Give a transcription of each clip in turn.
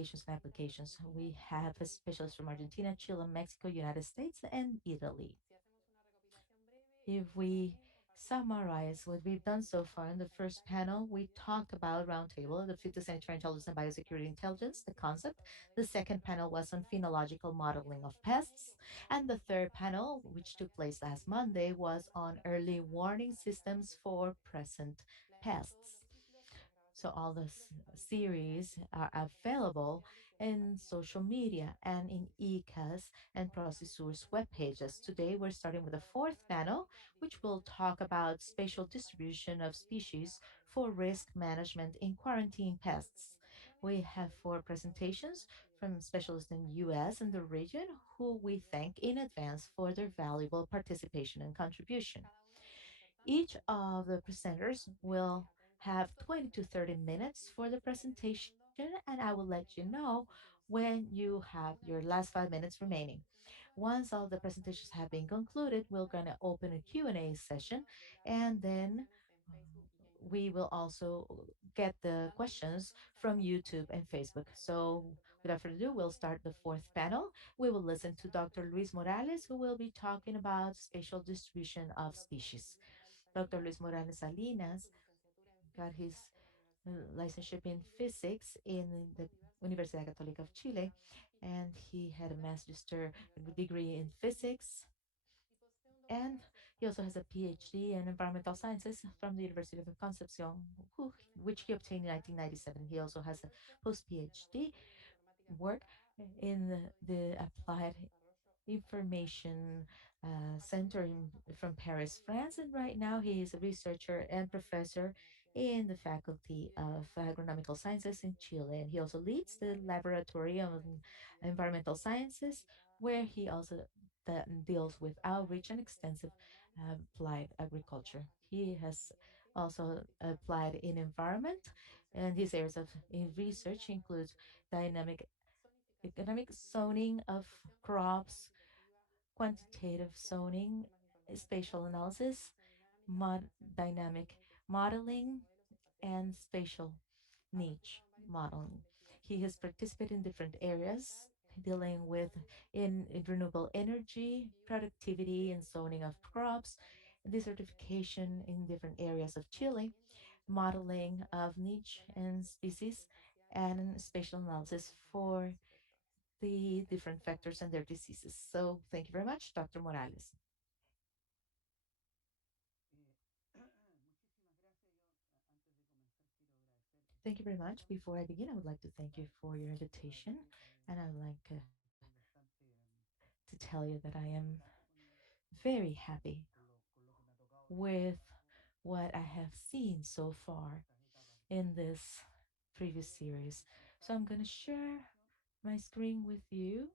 indications and applications. We have specialists from Argentina, Chile, Mexico, United States, and Italy. If we summarize what we've done so far in the first panel, we talked about roundtable, the phytosanitary intelligence and biosecurity intelligence, the concept. The second panel was on phenological modeling of pests. And the third panel, which took place last Monday, was on early warning systems for present pests. So all the series are available in social media and in IICA's and PROCISUR's web pages. Today, we're starting with the fourth panel, which will talk about spatial distribution of species for risk management in quarantine pests. We have four presentations from specialists in the US and the region who we thank in advance for their valuable participation and contribution. Each of the presenters will have 20 to 30 minutes for the presentation, and I will let you know when you have your last 5 minutes remaining. Once all the presentations have been concluded, we're going to open a Q&A session, and then we will also get the questions from YouTube and Facebook. So without further ado, we'll start the fourth panel. We will listen to Dr. Luis Morales, who will be talking about spatial distribution of species. Dr. Luis Morales Salinas got his licensure in physics in the Universidad Católica of Chile, and he had a master's degree in physics. And he also has a PhD in environmental sciences from the University of Concepcion, which he obtained in 1997. He also has a post PhD work in the applied information center from Paris, France. And right now he is a researcher and professor in the Faculty of Agronomical Sciences in Chile. And he also leads the Laboratory of Environmental Sciences, where he also deals with outreach and extensive applied agriculture. He has also applied in environment, and his areas of research includes dynamic economic zoning of crops, quantitative zoning, spatial analysis, dynamic modeling, and spatial niche modeling. He has participated in different areas dealing with in renewable energy, productivity, and zoning of crops, desertification in different areas of Chile, modeling of niche and species, and spatial analysis for the different factors and their diseases. So thank you very much, Dr. Morales. Thank you very much. Before I begin, I would like to thank you for your invitation, and I would like to tell you that I am very happy with what I have seen so far in this previous series. So I'm going to share my screen with you.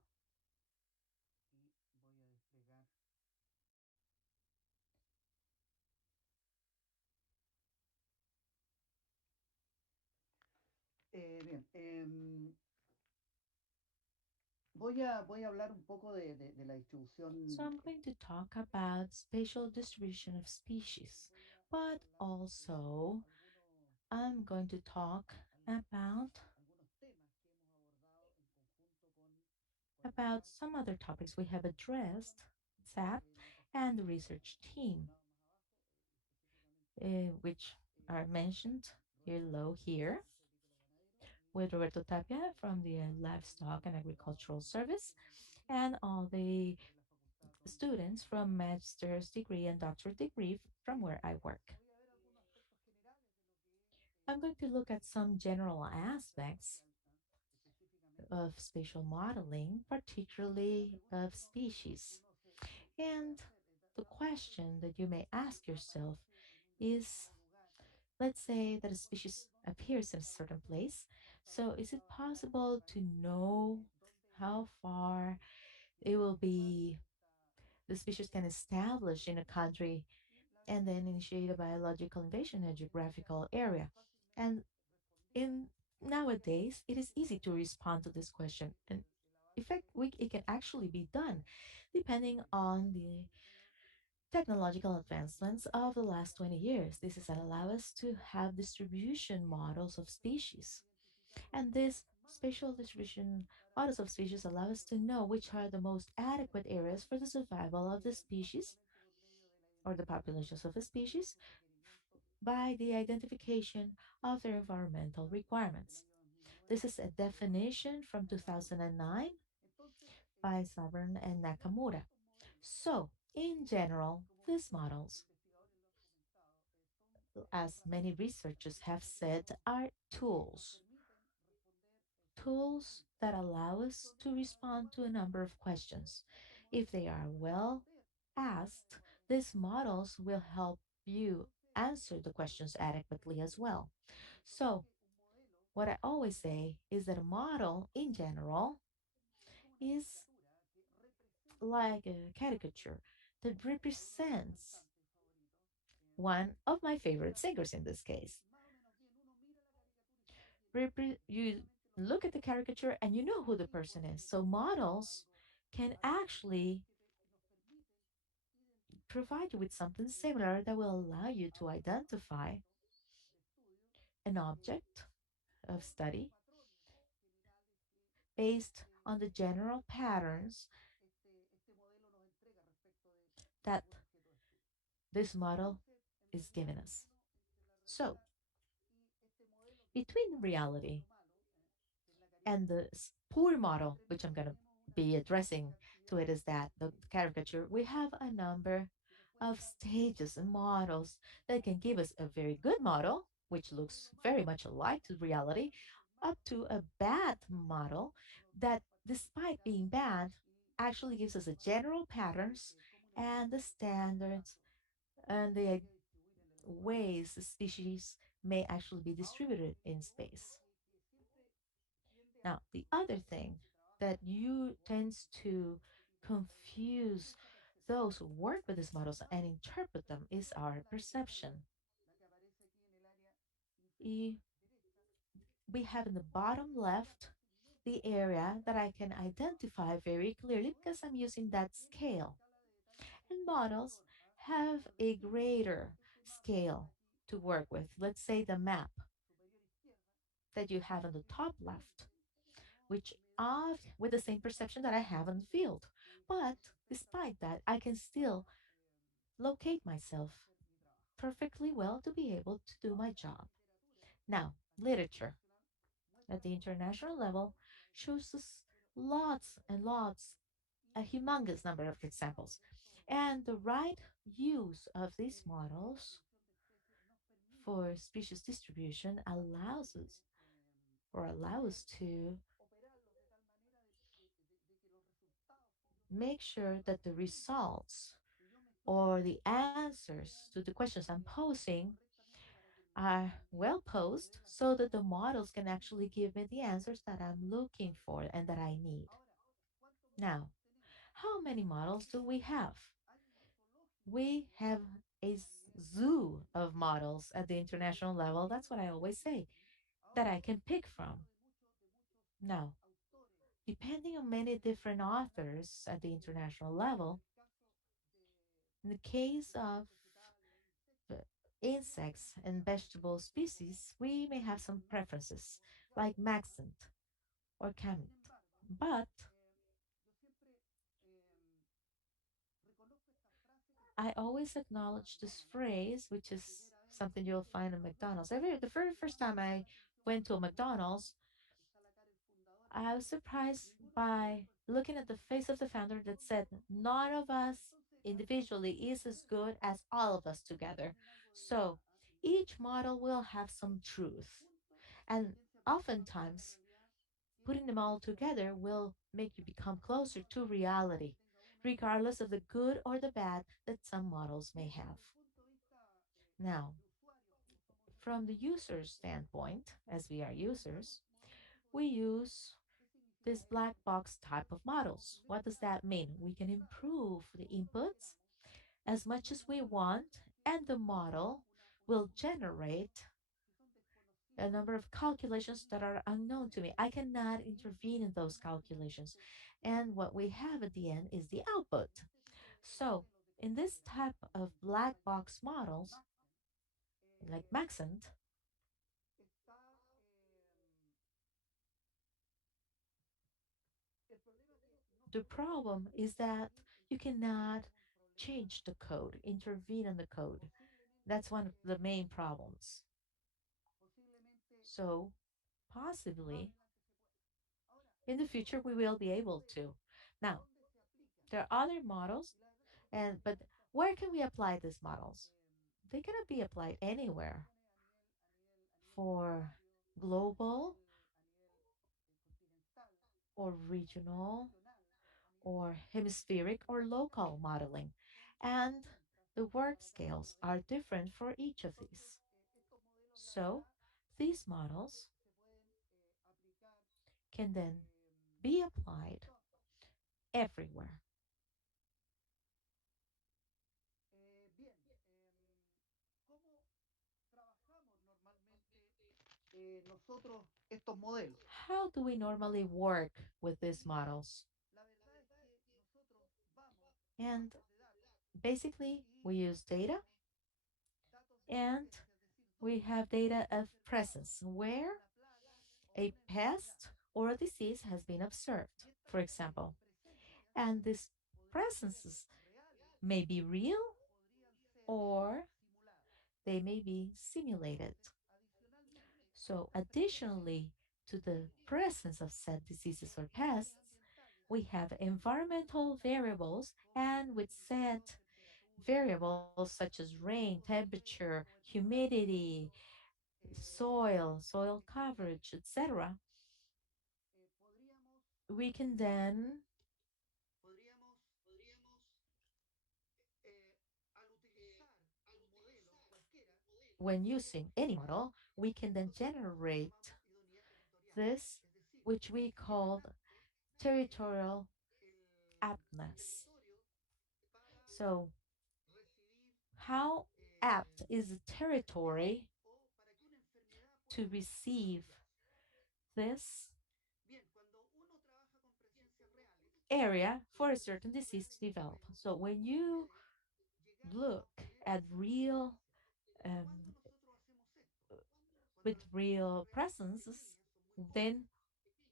Bien, voy a hablar un poco de la So distribución. I'm going to talk about spatial distribution of species, but also I'm going to talk Algunos temas que hemos abordado en conjunto con el about SAP some other topics we have y PROCISUR. addressed, SAP, Lo que and the está research team, mencionado más abajo, específicamente which are con mentioned Roberto below Tapia del here, Servicio Agrícola Ganadero with Roberto Tapia y from the Livestock and Agricultural Service, and all the de la facultad donde students from master's degree and doctorate degree from where I work. voy a ver algunos aspectos generales de lo que es I'm going to look at some general aspects espacial, específicamente of spatial modeling, la particularly pregunta of species. uno se puede And hacer es, the dado que este question that you may ask yourself aparece en un is, determinado lugar, let's say that a species appears in a certain place. So is it possible to know how far it will be the species can establish in a country and then initiate a biological invasion in a geographical area? And in nowadays, it is easy to respond to this question. And in fact, it can actually be done depending on the technological advancements of the last 20 years. This has allowed us to have distribution models of species. And these Spatial distribution models of species allow us to know which are the most adequate areas for the survival of the species or the populations of a species by the identification of their environmental requirements. This is a definition from 2009 by Sabern and Nakamura. So, in general, these models, as many researchers have said, are tools that allow us to respond to a number of questions. If they are well asked, these models will help you answer the questions adequately as well. So, what I always say is that a model in general is like a caricature that represents one of my favorite singers in this case. You look at the caricature and you know who the person is. So models can actually provide you with something similar that will allow you to identify an object of study based on the general patterns that this model is giving us. So, between reality and the poor model, which I'm going to be addressing to it, is that the caricature, we have a number of stages and models that can give us a very good model, which looks very much alike to reality, up to a bad model that, despite being bad, actually gives us the general patterns and the standards and the ways the species may actually be distributed in space. Now, the other thing that you tends to confuse those who work with these models and interpret them is our perception. E- We have in the bottom left the area that I can identify very clearly because I'm using that scale. And models have a greater scale to work with. Let's say the map that you have on the top left, which are with the same perception that I have on the field. But despite that, I can still locate myself perfectly well to be able to do my job. Now, literature at the international level shows us lots and lots, a humongous number of examples. And the right use of these models for species distribution allows us or allow us to make sure that the results or the answers to the questions I'm posing are well posed so that the models can actually give me the answers that I'm looking for and that I need. Now, how many models do we have? We have a zoo of models at the international level. That's what I always say, that I can pick from. Now, depending on many different authors at the international level, in the case of insects and vegetable species, we may have some preferences, like maxent or camit. But I always acknowledge this phrase, which is something you'll find at McDonald's. The very first time I went to a McDonald's, I was surprised by looking at the face of the founder that said, none of us individually is as good as all of us together. So each model will have some truth. And oftentimes, putting them all together will make you become closer to reality, regardless of the good or the bad that some models may have. Now, from the user's standpoint, as we are users, we use this black box type of models. What does that mean? We can improve the inputs as much as we want, and the model will generate a number of calculations that are unknown to me. I cannot intervene in those calculations. And what we have at the end is the output. So, in this type of black box models, like Maxent, The problem is that you cannot change the code, intervene in the code. That's one of the main problems. So, possibly in the future, we will be able to. Now, there are other models, and but where can we apply these models? They cannot be applied anywhere for global or regional or hemispheric or local modeling. And the work scales are different for each of these. So these models can then be applied everywhere. How do we normally work with these models? And basically, we use data and we have data of presence where a pest or a disease has been observed, for example. And these presences may be real or they may be simulated. So, additionally to the presence of said diseases or pests, we have environmental variables, and with said variables such as rain, temperature, humidity, soil coverage, etc., we can then, when using any model, we can then generate this, which we call territorial aptness. So, how apt is the territory to receive this area for a certain disease to develop? So, when you look at real um, with real presences, then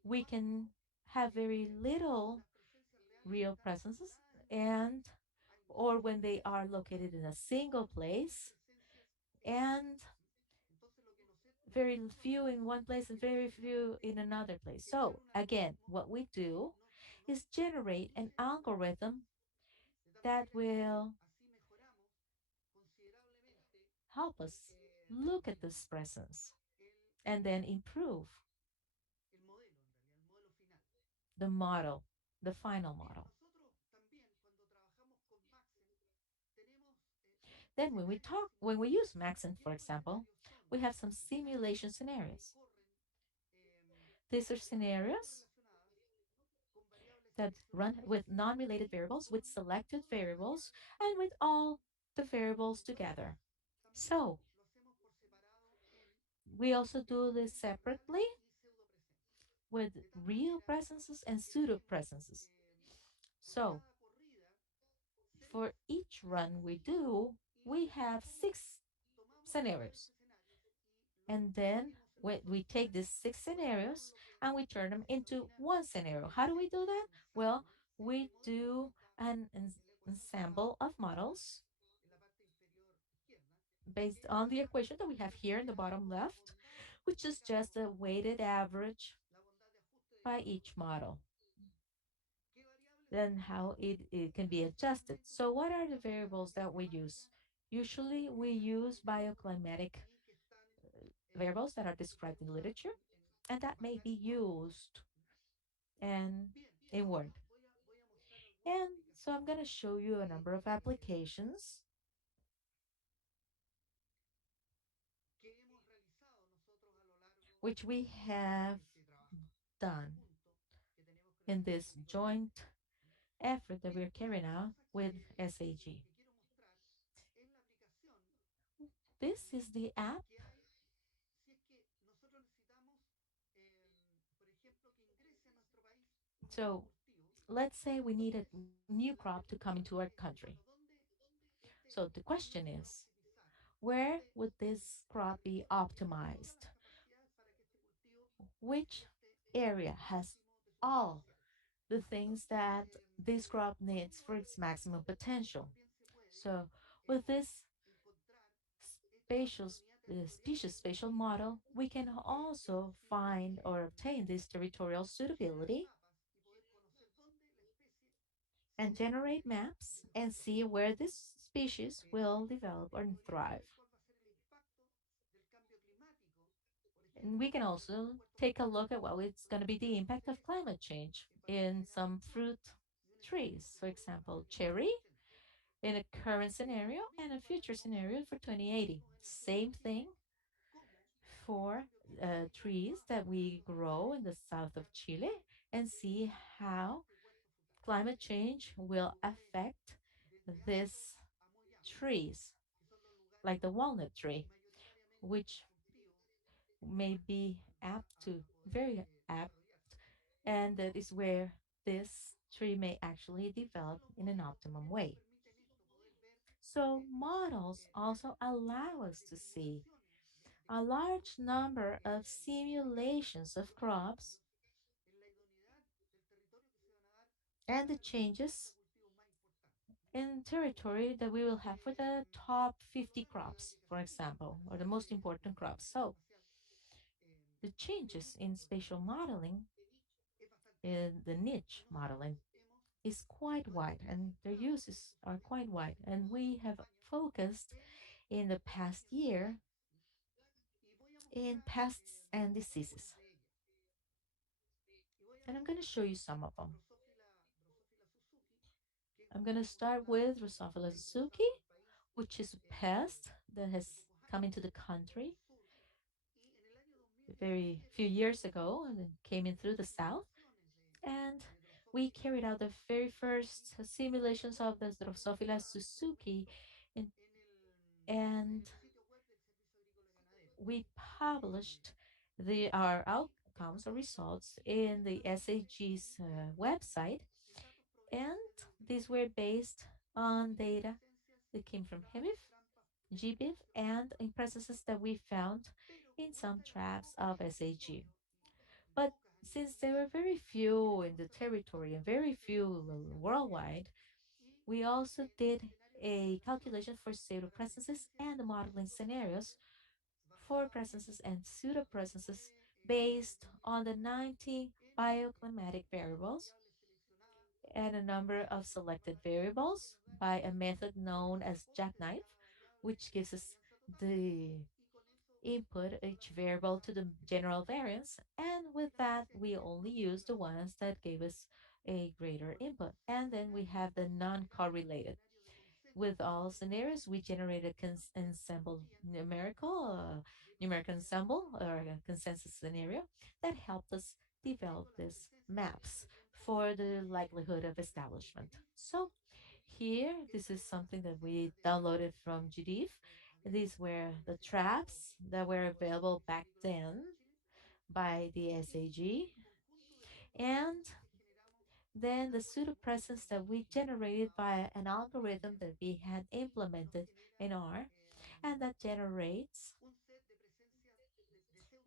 we can have very little real presences, and or when they are located in a single place and very few in one place and very few in another place. So again, what we do is generate an algorithm that will help us look at this presence and then improve the model, the final model. Then when we use Maxent, for example, we have some simulation scenarios. These are scenarios that run with non-related variables, with selected variables, and with all the variables together. So we also do this separately with real presences and pseudo presences. So for each run we do, we have 6 scenarios. And then we take these 6 scenarios and we turn them into one scenario. How do we do that? Well, we do an ensemble of models based on the equation that we have here in the bottom left, which is just a weighted average by each model. Then how it can be adjusted. So what are the variables that we use? Usually we use bioclimatic variables that are described in literature and that may be used and in Word. And so I'm going to show you a number of applications which we have done in this joint effort that we're carrying out with SAG. This is the app. So let's say we need a new crop to come into our country. So the question is, where would this crop be optimized? Which area has all the things that this crop needs for its maximum potential. So, with this spatial species spatial model, we can also find or obtain this territorial suitability and generate maps and see where this species will develop and thrive. And we can also take a look at what is going to be the impact of climate change in some fruit trees. For example, cherry in a current scenario and a future scenario for 2080. Same thing for trees that we grow in the south of Chile and see how climate change will affect these trees, like the walnut tree, which may be apt to very apt, and that is where this tree may actually develop in an optimum way. So models also allow us to see a large number of simulations of crops and the changes in territory that we will have for the top 50 crops, for example, or the most important crops. So the changes in spatial modeling, in the niche modeling, is quite wide and their uses are quite wide. And we have focused in the past year in pests and diseases. And I'm going to show you some of them. I'm going to start with Drosophila suzuki, which is a pest that has come into the country very few years ago and then came in through the south. And we carried out the very first simulations of the Drosophila suzuki, and, and we published our outcomes or results in the SAG's website. And these were based on data that came from HEMIF, GBIF, and in processes that we found in some traps of SAG. But since there were very few in the territory and very few worldwide, we also did a calculation for pseudopresences and modeling scenarios for presences and pseudopresences based on the 90 bioclimatic variables and a number of selected variables by a method known as jackknife, which gives us the input each variable to the general variance. And with that, we only use the ones that gave us a greater input. And then we have the non-correlated. With all scenarios, we generate a ensemble numerical ensemble or a consensus scenario that helped us develop these maps for the likelihood of establishment. So here, this is something that we downloaded from GDIF. These were the traps that were available back then by the SAG. And then the pseudopresence that we generated by an algorithm that we had implemented in R, and that generates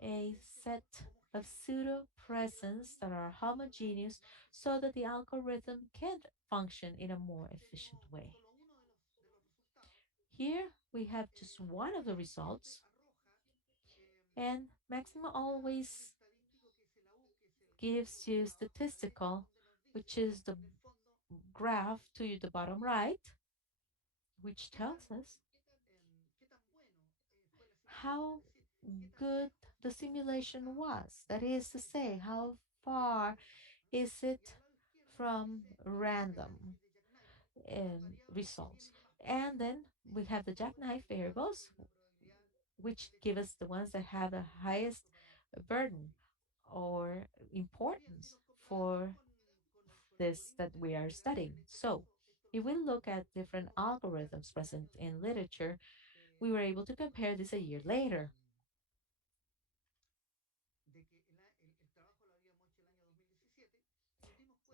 a set of pseudopresence that are homogeneous so that the algorithm can function in a more efficient way. Here we have just one of the results, and Maxima always gives you statistical, which is the graph to the bottom right, which tells us how good the simulation was. That is to say, how far is it from random results. And then we have the jackknife variables, which give us the ones that have the highest burden or importance for this that we are studying. So if we look at different algorithms present in literature, we were able to compare this a year later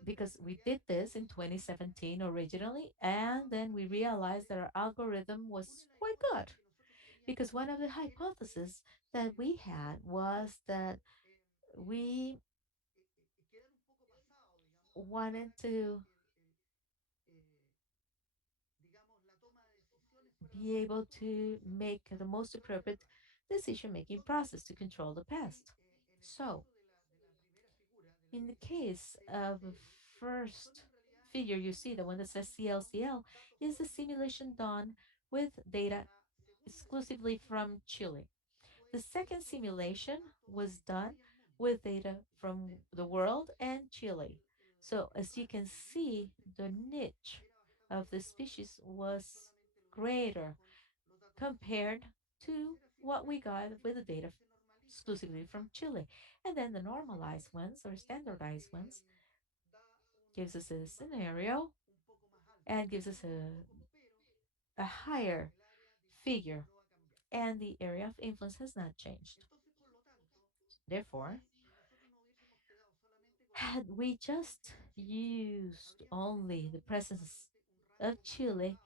because we did this in 2017 originally, and then we realized that our algorithm was quite good because one of the hypotheses that we had was that we wanted to be able to make the most appropriate decision-making process to control the pest. So, in the case of the first figure you see, the one that says CLCL, is the simulation done with data exclusively from Chile. The second simulation was done with data from the world and Chile. So as you can see, the niche of the species was greater compared to what we got with the data exclusively from Chile. And then the normalized ones or standardized ones gives us a scenario and gives us a higher figure, and the area of influence has not changed. Therefore, had we just used only the presence of Chile,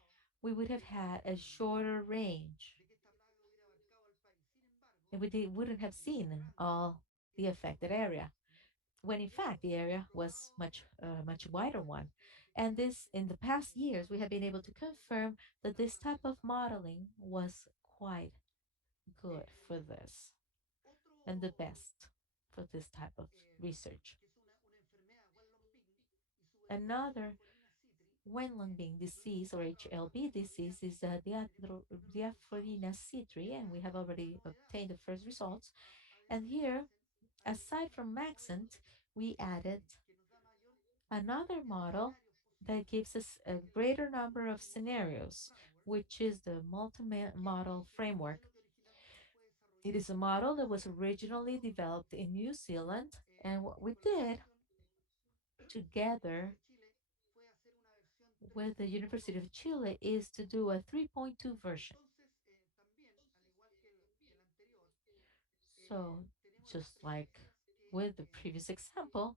we would have had a shorter range and wouldn't have seen all the affected area, when in fact the area was much wider one. And this, in the past years, we have been able to confirm that this type of modeling was quite good for this and the best for this type of research. Another Huanglongbing disease or HLB disease is Diaphragma citri, and we have already obtained the first results. And here, aside from Maxent, we added another model that gives us a greater number of scenarios, which is the multi-model framework. It is a model that was originally developed in New Zealand, and what we did together with the University of Chile is to do a 3.2 version. So, just like with the previous example,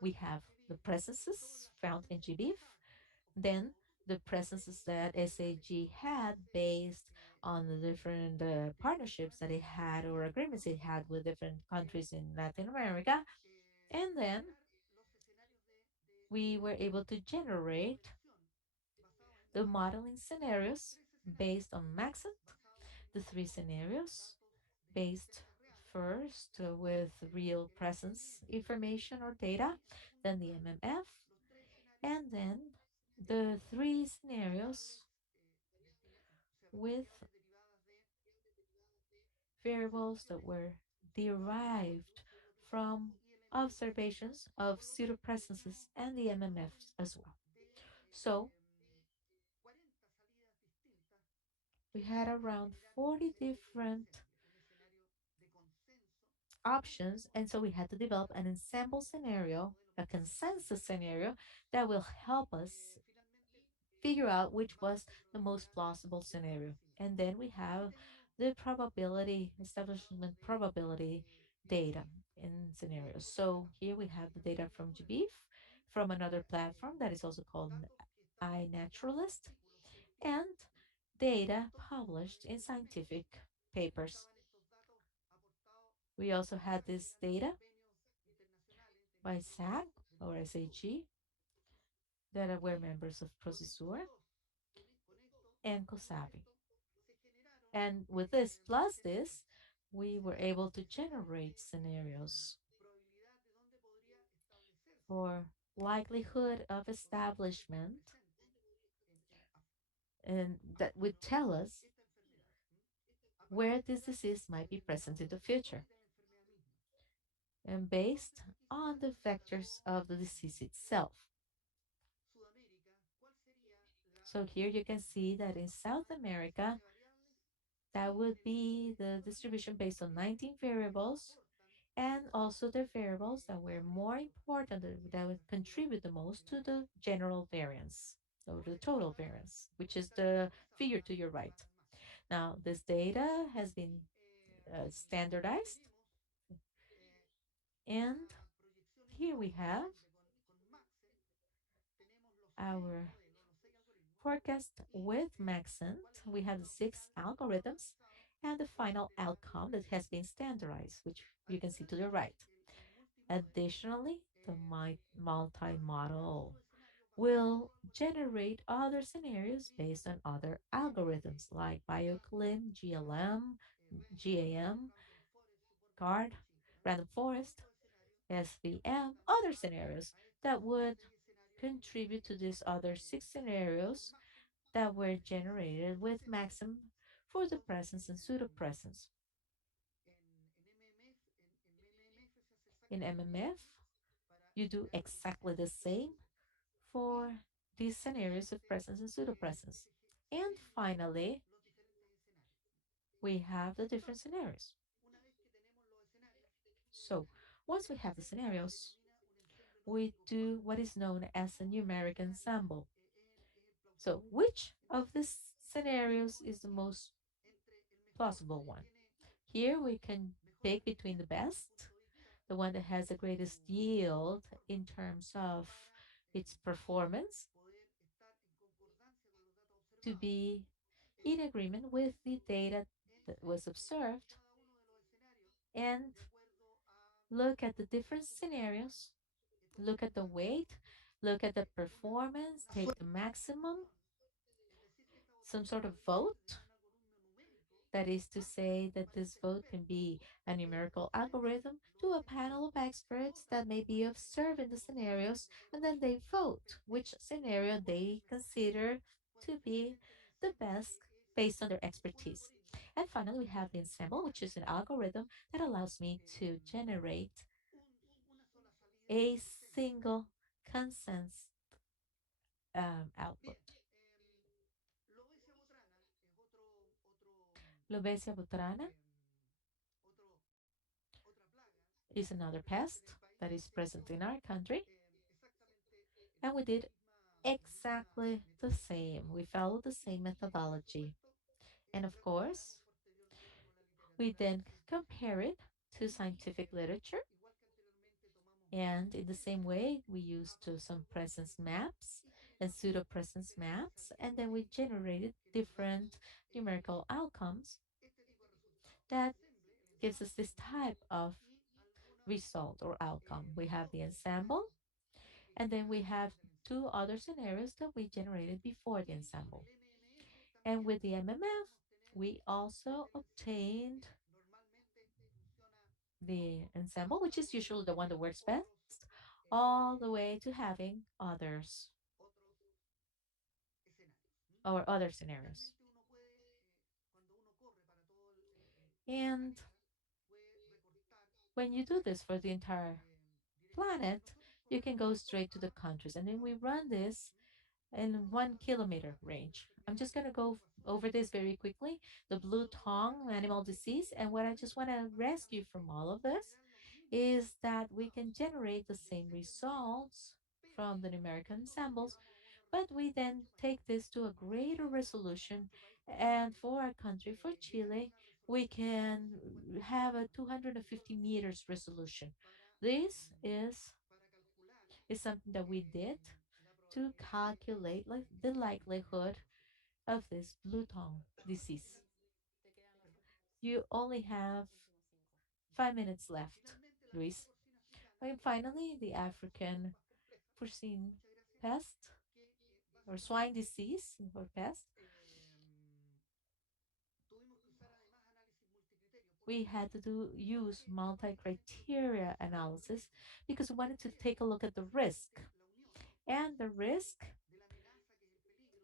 we have the presences found in GBIF, then the presences that SAG had based on the different partnerships that it had or agreements it had with different countries in Latin America. And then we were able to generate the modeling scenarios based on Maxent, the three scenarios based first with real presence information or data, then the MMF, and then the three scenarios with variables that were derived from observations of pseudopresences and the MMFs as well. So we had around 40 different options, and so we had to develop an ensemble scenario, a consensus scenario that will help us figure out which was the most plausible scenario. And then we have the probability, establishment probability data in scenarios. So here we have the data from GBIF, from another platform that is also called iNaturalist, and data published in scientific papers. We also had this data by SAG or SAG that were members of PROCISUR and COSAVE. And with this, plus this, we were able to generate scenarios for likelihood of establishment, and that would tell us where this disease might be present in the future, and based on the vectors of the disease itself. So here you can see that in South America, that would be the distribution based on 19 variables, and also the variables that were more important, that would contribute the most to the general variance or the total variance, which is the figure to your right. Now, this data has been standardized, and here we have our forecast with Maxent. We have the 6 algorithms and the final outcome that has been standardized, which you can see to the right. Additionally, the multi-model will generate other scenarios based on other algorithms like BioClim, GLM, GAM, GARD, Random Forest, SVM, other scenarios that would contribute to these other six scenarios that were generated with maximum for the presence and pseudopresence. In MMF, you do exactly the same for these scenarios of presence and pseudopresence. And finally, we have the different scenarios. So once we have the scenarios, we do what is known as a numeric ensemble. So which of these scenarios is the most plausible one? Here we can pick between the best, the one that has the greatest yield in terms of its performance, to be in agreement with the data that was observed, and look at the different scenarios, look at the weight, look at the performance, take the maximum, some sort of vote. That is to say that this vote can be a numerical algorithm to a panel of experts that may be observing the scenarios, and then they vote which scenario they consider to be the best based on their expertise. And finally, we have the ensemble, which is an algorithm that allows me to generate a single consensus output. Lobesia butrana is another pest that is present in our country, and we did exactly the same. We followed the same methodology. And of course, we then compare it to scientific literature. And in the same way, we used some presence maps and pseudo presence maps, and then we generated different numerical outcomes that gives us this type of result or outcome. We have the ensemble, and then we have two other scenarios that we generated before the ensemble. And with the MMF, we also obtained the ensemble, which is usually the one that works best, all the way to having others or other scenarios. And when you do this for the entire planet, you can go straight to the countries. And then we run this in 1 kilometer range. I'm just going to go over this very quickly. The blue tongue animal disease. And what I just want to rescue from all of this is that we can generate the same results from the numeric ensembles, but we then take this to a greater resolution. And for our country, for Chile, we can have a 250 meters resolution. This is something that we did to calculate like the likelihood of this blue tongue disease. You only have 5 minutes left, Luis. And finally, the African porcine pest or swine disease or pest. We had to use multi-criteria analysis because we wanted to take a look at the risk. And the risk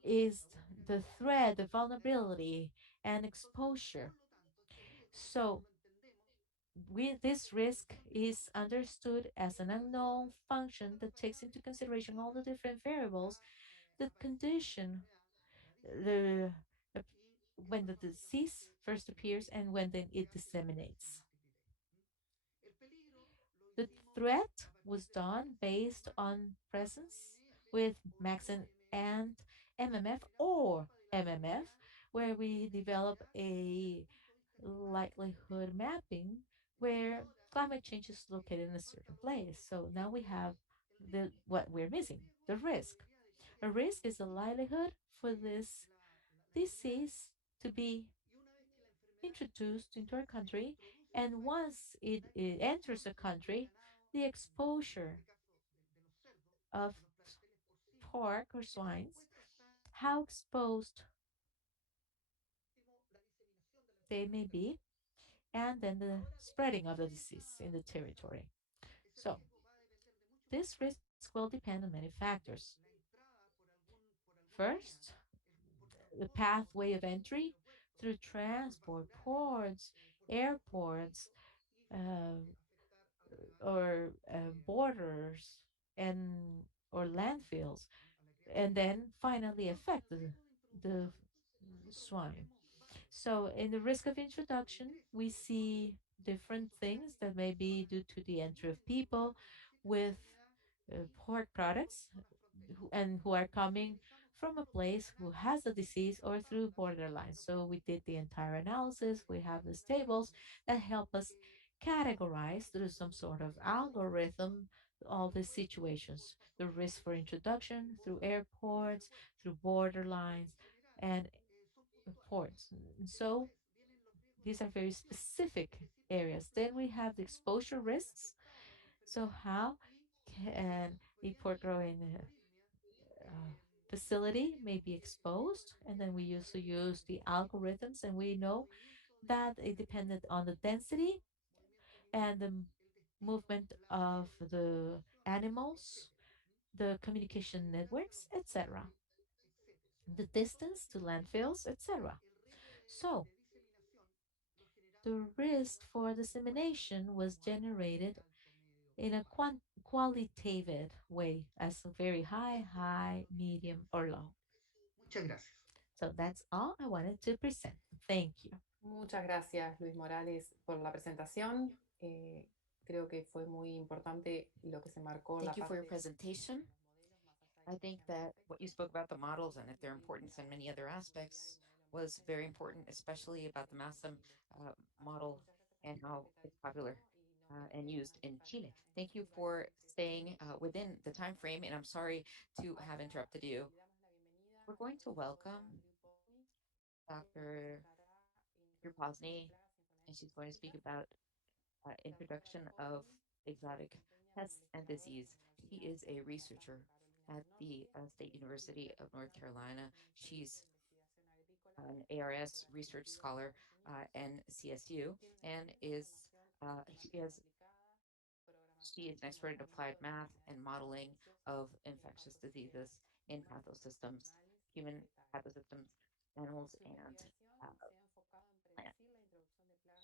is the threat, the vulnerability, and exposure. So this risk is understood as an unknown function that takes into consideration all the different variables that condition the, the when the disease first appears and when then it disseminates. The threat was done based on presence with Maxent and MMF or MMF, where we develop a likelihood mapping where climate change is located in a certain place. So now we have what we're missing, the risk. A risk is a likelihood for this disease to be introduced into our country, and once it enters the country, the exposure. of pork or swines, how exposed they may be, and then the spreading of the disease in the territory. So, this risk will depend on many factors. First, the pathway of entry through transport, ports, airports, uh, or borders and or landfills, and then finally affect the swine. So in the risk of introduction, we see different things that may be due to the entry of people with pork products and who are coming from a place who has the disease or through borderlines. So we did the entire analysis. We have these tables that help us categorize through some sort of algorithm all these situations, the risk for introduction through airports, through borderlines, and ports. So these are very specific areas. Then we have the exposure risks. So how can a pork growing uh, facility may be exposed? And then we also use the algorithms, and we know that it depended on the density and the movement of the animals, the communication networks, etc., the distance to landfills, etc. So the risk for dissemination was generated in a qualitative way as a very high, high, medium, or low. Muchas gracias. So that's all I wanted to present. Thank you. Muchas gracias, Luis Morales, por la presentación. Creo que fue muy importante lo que se marcó la Thank you for your parte presentation. I think that what you spoke about the models and their importance and many other aspects was very important, especially about the MASM model and how it's popular and used in Chile. Thank you for staying within the time frame, and I'm sorry to have interrupted you. We're going to welcome Dr. Posney, and she's going to speak about introduction of exotic pests and disease. She is a researcher at the State University of North Carolina. She's an ARS research scholar and CSU, and is she is an expert in applied math and modeling of infectious diseases in pathosystems, human pathosystems, animals, and plants.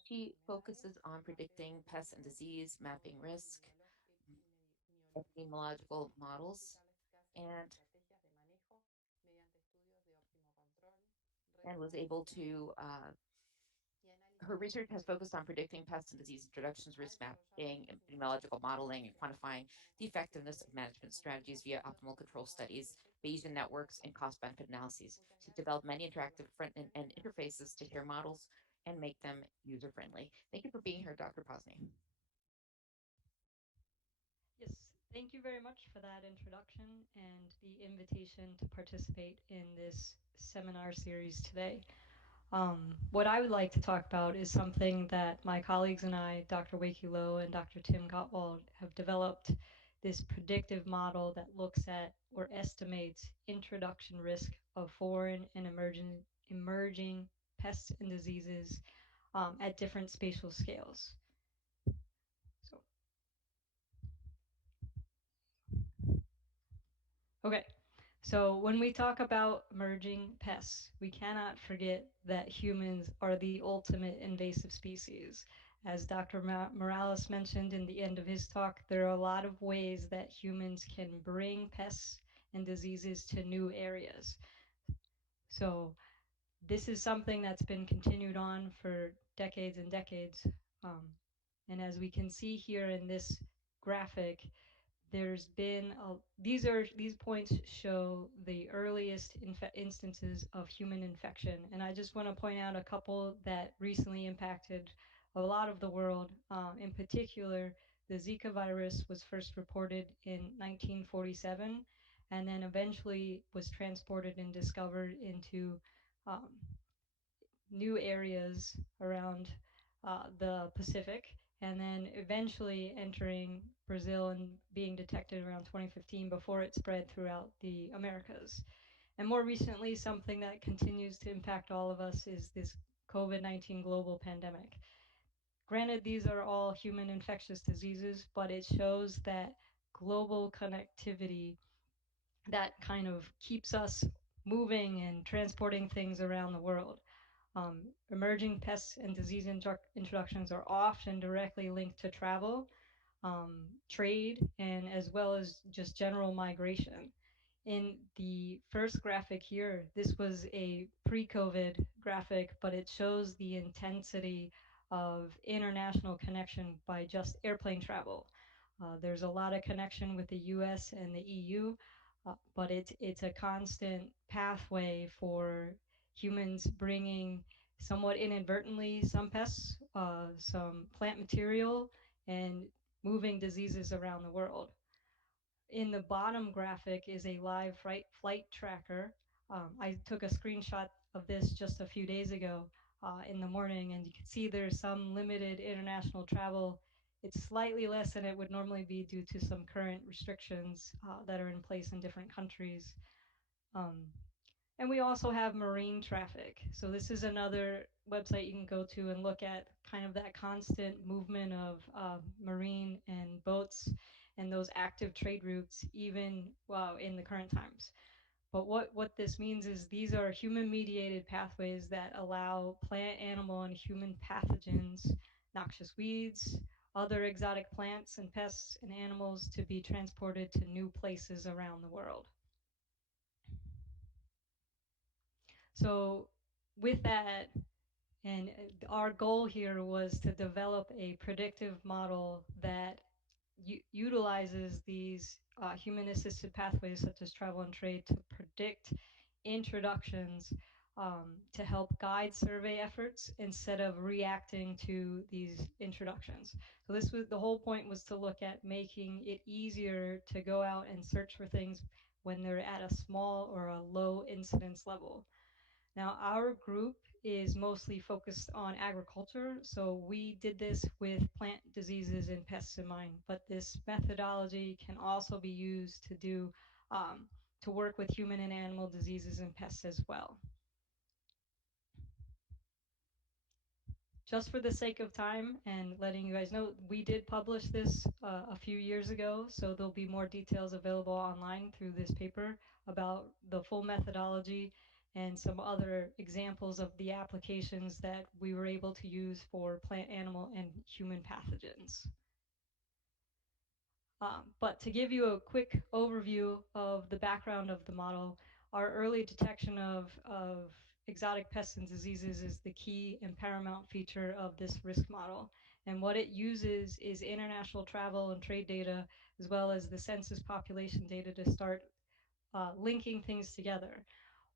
She focuses on predicting pests and disease, mapping risk, epidemiological models, and was able to her research has focused on predicting pest and disease introductions, risk mapping, epidemiological modeling, and quantifying the effectiveness of management strategies via optimal control studies, Bayesian networks, and cost-benefit analyses. She's developed many interactive front-end interfaces to share models and make them user-friendly. Thank you for being here, Dr. Posney. Yes, thank you very much for that introduction and the invitation to participate in this seminar series today. What I would like to talk about is something that my colleagues and I, Dr. Wakey Low and Dr. Tim Gottwald, have developed, this predictive model that looks at or estimates introduction risk of foreign and emerging pests and diseases at different spatial scales. So, okay. So when we talk about emerging pests, we cannot forget that humans are the ultimate invasive species. As Dr. Morales mentioned in the end of his talk, there are a lot of ways that humans can bring pests and diseases to new areas. So this is something that's been continued on for decades and decades. And as we can see here in this graphic, there's been these points show the earliest instances of human infection, and I just want to point out a couple that recently impacted a lot of the world. In particular, the Zika virus was first reported in 1947, and then eventually was transported and discovered into um, new areas around the Pacific, and then eventually entering Brazil and being detected around 2015 before it spread throughout the Americas. And more recently, something that continues to impact all of us is this COVID-19 global pandemic. Granted, these are all human infectious diseases, but it shows that global connectivity that kind of keeps us moving and transporting things around the world. Emerging pests and disease introductions are often directly linked to travel, trade, and as well as just general migration. In the first graphic here, this was a pre-COVID graphic, but it shows the intensity of international connection by just airplane travel. There's a lot of connection with the US and the EU, but it's a constant pathway for humans bringing somewhat inadvertently some pests, some plant material, and moving diseases around the world. In the bottom graphic is a live flight tracker. I took a screenshot of this just a few days ago in the morning, and you can see there's some limited international travel. It's slightly less than it would normally be due to some current restrictions that are in place in different countries. Um, and we also have marine traffic. So this is another website you can go to and look at kind of that constant movement of marine and boats and those active trade routes, even in the current times. But what this means is these are human-mediated pathways that allow plant, animal, and human pathogens, noxious weeds, other exotic plants and pests and animals to be transported to new places around the world. So with that, and our goal here was to develop a predictive model that utilizes these human-assisted pathways such as travel and trade to predict introductions to help guide survey efforts instead of reacting to these introductions. So this was the whole point, was to look at making it easier to go out and search for things when they're at a small or a low incidence level. Now, our group is mostly focused on agriculture, so we did this with plant diseases and pests in mind, but this methodology can also be used to work with human and animal diseases and pests as well. Just for the sake of time and letting you guys know, we did publish this a few years ago, so there'll be more details available online through this paper about the full methodology and some other examples of the applications that we were able to use for plant, animal, and human pathogens. But to give you a quick overview of the background of the model, our early detection of exotic pests and diseases is the key and paramount feature of this risk model. And what it uses is international travel and trade data, as well as the census population data to start linking things together.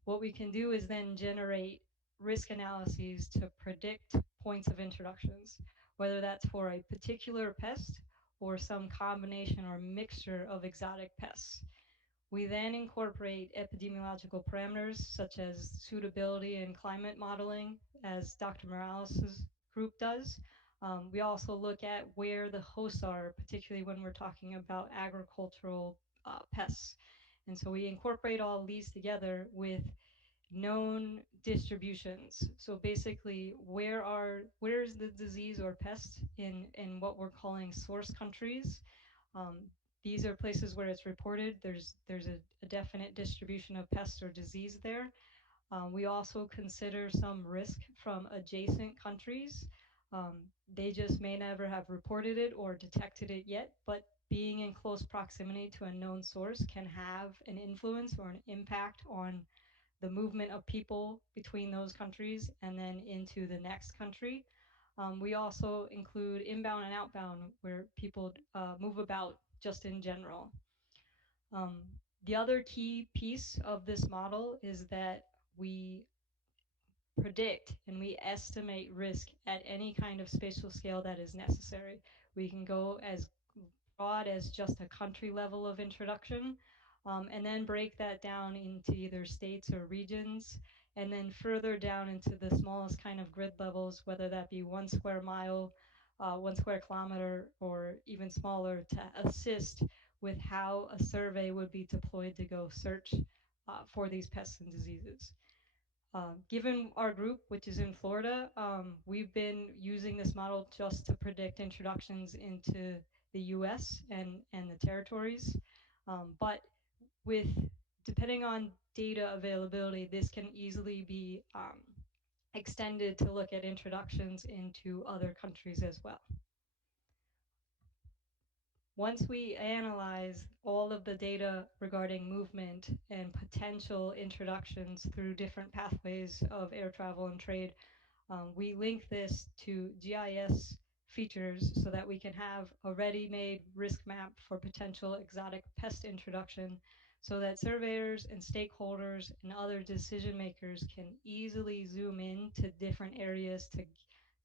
What we can do is then generate risk analyses to predict points of introductions, whether that's for a particular pest or some combination or mixture of exotic pests. We then incorporate epidemiological parameters such as suitability and climate modeling, as Dr. Morales' group does. We also look at where the hosts are, particularly when we're talking about agricultural pests. And so we incorporate all these together with known distributions. So basically, where's the disease or pest in what we're calling source countries? These are places where it's reported. There's a definite distribution of pest or disease there. We also consider some risk from adjacent countries. They just may never have reported it or detected it yet, but being in close proximity to a known source can have an influence or an impact on the movement of people between those countries and then into the next country. We also include inbound and outbound, where people move about just in general. The other key piece of this model is that we predict and we estimate risk at any kind of spatial scale that is necessary. We can go as broad as just a country level of introduction, and then break that down into either states or regions, and then further down into the smallest kind of grid levels, whether that be 1 square mile 1 square kilometer or even smaller to assist with how a survey would be deployed to go search for these pests and diseases. Given our group, which is in Florida, we've been using this model just to predict introductions into the US and the territories. But with, depending on data availability, this can easily be extended to look at introductions into other countries as well. Once we analyze all of the data regarding movement and potential introductions through different pathways of air travel and trade, we link this to GIS features so that we can have a ready-made risk map for potential exotic pest introduction so that surveyors and stakeholders and other decision makers can easily zoom in to different areas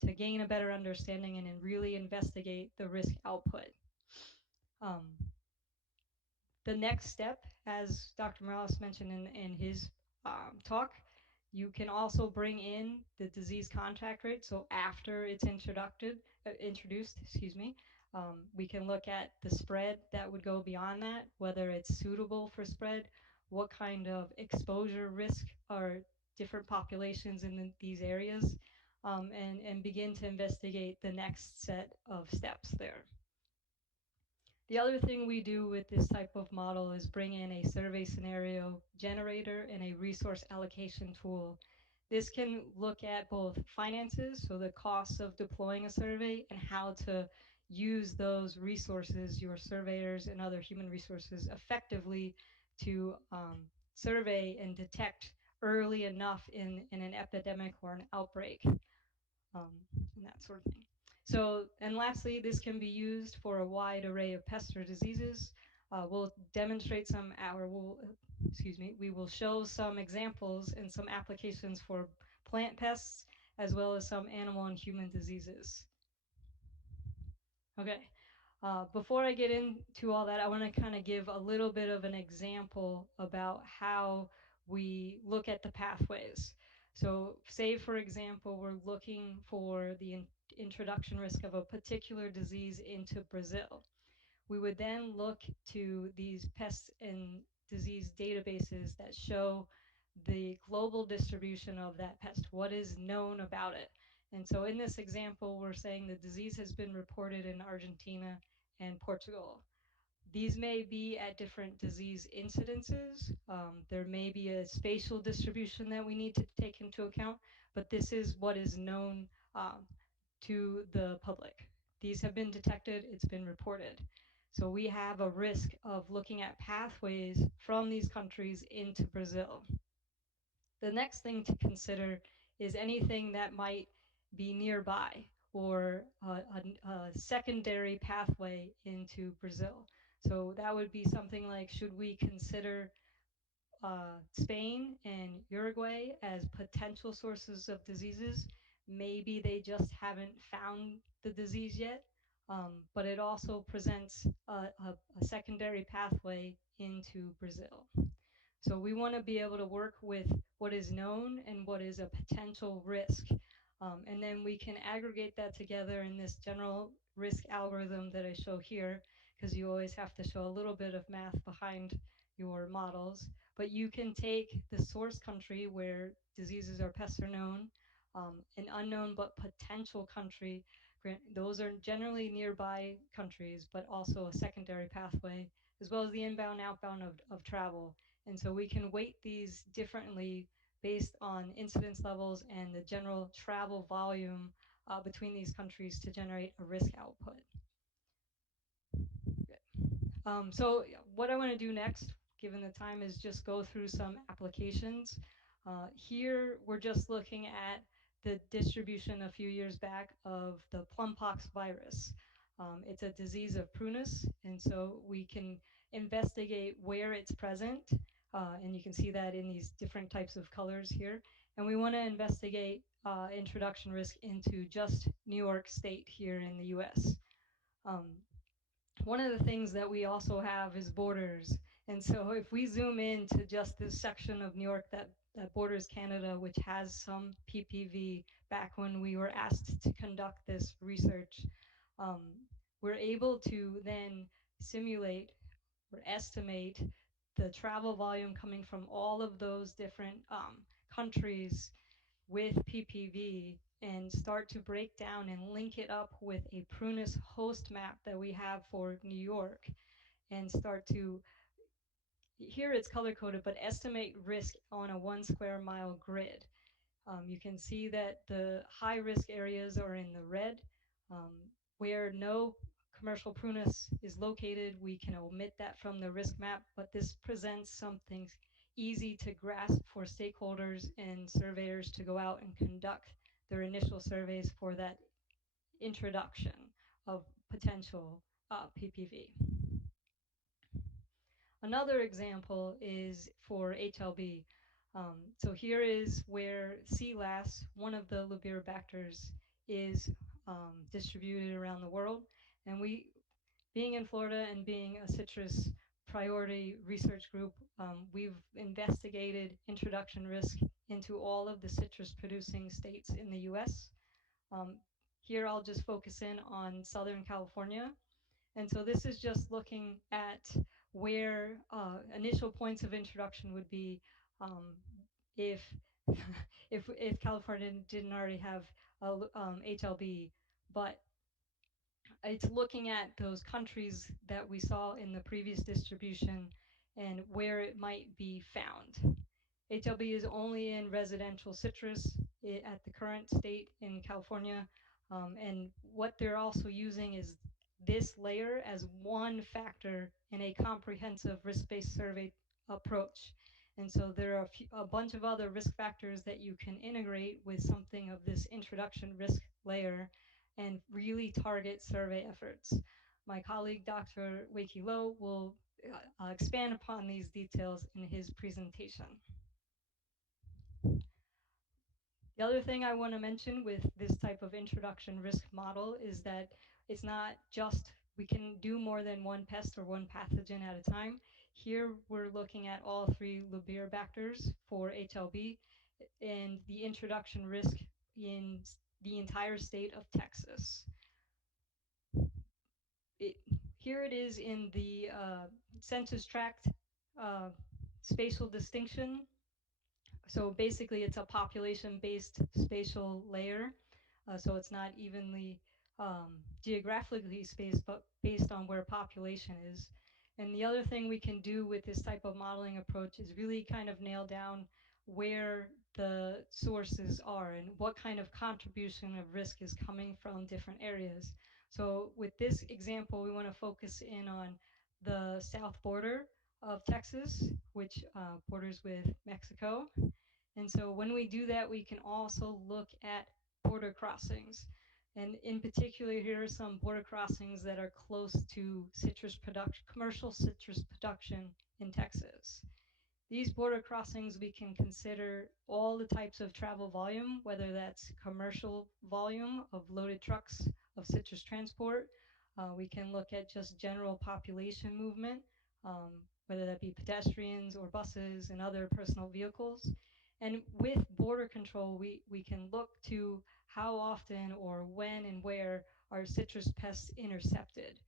to gain a better understanding and really investigate the risk output. Um, the next step, as Dr. Morales mentioned in his talk, you can also bring in the disease contact rate. So after it's introduced, we can look at the spread that would go beyond that, whether it's suitable for spread, what kind of exposure risk are different populations in these areas, and begin to investigate the next set of steps there. The other thing we do with this type of model is bring in a survey scenario generator and a resource allocation tool. This can look at both finances, so the costs of deploying a survey, and how to use those resources, your surveyors and other human resources, effectively to survey and detect early enough in an epidemic or an outbreak, and that sort of thing. So, and lastly, this can be used for a wide array of pests or diseases. We'll demonstrate we will show some examples and some applications for plant pests, as well as some animal and human diseases. Okay, before I get into all that, I want to kind of give a little bit of an example about how we look at the pathways. So say, for example, we're looking for the introduction risk of a particular disease into Brazil. We would then look to these pests and disease databases that show the global distribution of that pest, what is known about it. And so in this example, we're saying the disease has been reported in Argentina and Portugal. These may be at different disease incidences. There may be a spatial distribution that we need to take into account, but this is what is known to the public. These have been detected, it's been reported. So we have a risk of looking at pathways from these countries into Brazil. The next thing to consider is anything that might be nearby or a secondary pathway into Brazil. So that would be something like, should we consider Spain and Uruguay as potential sources of diseases? Maybe they just haven't found the disease yet, but it also presents a secondary pathway into Brazil. So we want to be able to work with what is known and what is a potential risk. And then we can aggregate that together in this general risk algorithm that I show here, because you always have to show a little bit of math behind your models. But you can take the source country where diseases or pests are known, an unknown but potential country. Those are generally nearby countries, but also a secondary pathway, as well as the inbound, outbound of travel. And so we can weight these differently based on incidence levels and the general travel volume between these countries to generate a risk output. So what I want to do next, given the time, is just go through some applications. Here, we're just looking at the distribution a few years back of the plumpox virus. It's a disease of prunus, and so we can investigate where it's present, and you can see that in these different types of colors here. And we want to investigate introduction risk into just New York State here in the US. One of the things that we also have is borders. And so if we zoom in to just this section of New York that borders Canada, which has some PPV, back when we were asked to conduct this research, we're able to then simulate or estimate the travel volume coming from all of those different countries with PPV and start to break down and link it up with a prunus host map that we have for New York and start to, here it's color coded, but estimate risk on a 1 square mile grid. You can see that the high risk areas are in the red. Where no commercial prunus is located, we can omit that from the risk map, but this presents something easy to grasp for stakeholders and surveyors to go out and conduct their initial surveys for that introduction of potential PPV. Another example is for HLB. So here is where CLAS, one of the Lubiribacters, is distributed around the world. And we, being in Florida and being a citrus priority research group, we've investigated introduction risk into all of the citrus producing states in the US. Here I'll just focus in on Southern California. And so this is just looking at where initial points of introduction would be if, if California didn't already have HLB, but it's looking at those countries that we saw in the previous distribution and where it might be found. HLB is only in residential citrus at the current state in California. And what they're also using is this layer as one factor in a comprehensive risk-based survey approach. And so there are a bunch of other risk factors that you can integrate with something of this introduction risk layer and really target survey efforts. My colleague, Dr. Weiki Lo, will expand upon these details in his presentation. The other thing I want to mention with this type of introduction risk model is that it's not just we can do more than one pest or one pathogen at a time. Here we're looking at all 3 Lubiribacters for HLB and the introduction risk in the entire state of Texas. Here it is in the census tract spatial distinction. So basically it's a population-based spatial layer. So it's not evenly geographically spaced, but based on where population is. And the other thing we can do with this type of modeling approach is really kind of nail down where the sources are and what kind of contribution of risk is coming from different areas. So with this example, we want to focus in on the south border of Texas, which borders with Mexico. And so when we do that, we can also look at border crossings. And in particular, here are some border crossings that are close to citrus production, commercial citrus production in Texas. These border crossings, we can consider all the types of travel volume, whether that's commercial volume of loaded trucks of citrus transport. We can look at just general population movement, whether that be pedestrians or buses and other personal vehicles. And with border control, we can look to how often or when and where are citrus pests intercepted.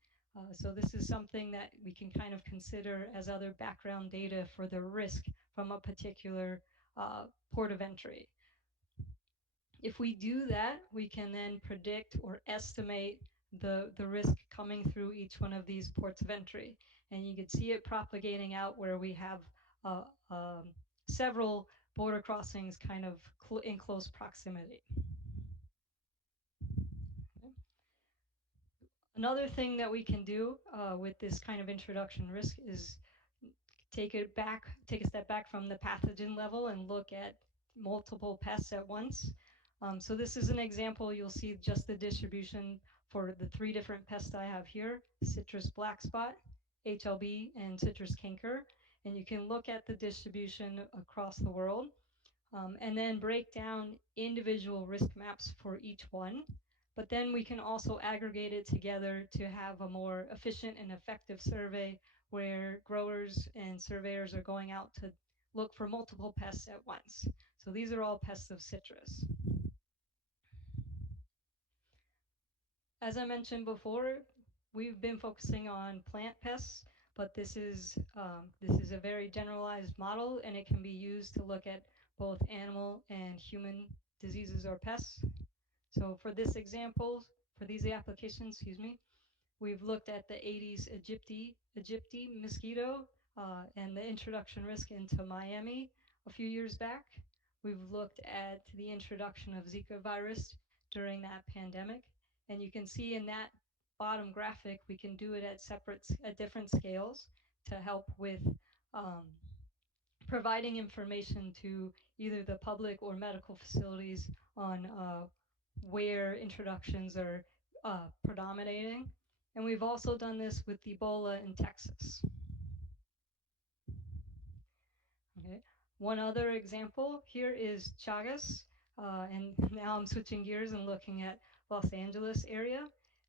So this is something that we can kind of consider as other background data for the risk from a particular port of entry. If we do that, we can then predict or estimate the risk coming through each one of these ports of entry. And you can see it propagating out where we have several border crossings kind of in close proximity. Another thing that we can do with this kind of introduction risk is take a step back from the pathogen level and look at multiple pests at once. So this is an example. You'll see just the distribution for the 3 different pests I have here: citrus black spot, HLB, and citrus canker. And you can look at the distribution across the world and then break down individual risk maps for each one. But then we can also aggregate it together to have a more efficient and effective survey where growers and surveyors are going out to look for multiple pests at once. So these are all pests of citrus. as I mentioned before, we've been focusing on plant pests, but this is a very generalized model, and it can be used to look at both animal and human diseases or pests. So for this example, for these applications, excuse me, we've looked at the Aedes aegypti mosquito and the introduction risk into Miami a few years back. We've looked at the introduction of Zika virus during that pandemic. And you can see in that bottom graphic, we can do it at different scales to help with um, providing information to either the public or medical facilities on where introductions are predominating. And we've also done this with Ebola in Texas. Okay. One other example here is Chagas, and now I'm switching gears and looking at Los Angeles area.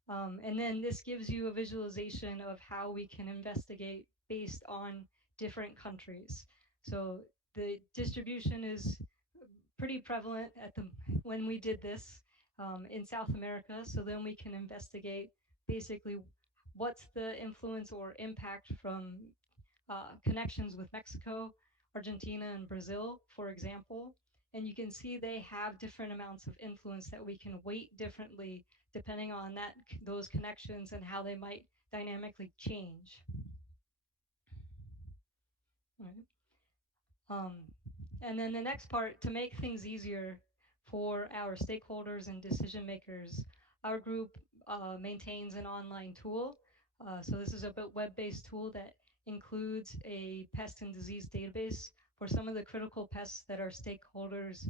And then this gives you a visualization of how we can investigate based on different countries. So the distribution is pretty prevalent when we did this in South America. So then we can investigate basically what's the influence or impact from connections with Mexico, Argentina, and Brazil, for example. And you can see they have different amounts of influence that we can weight differently depending on those connections and how they might dynamically change. Right. Um, and then the next part, to make things easier for our stakeholders and decision makers, our group maintains an online tool. So this is a web-based tool that includes a pest and disease database for some of the critical pests that our stakeholders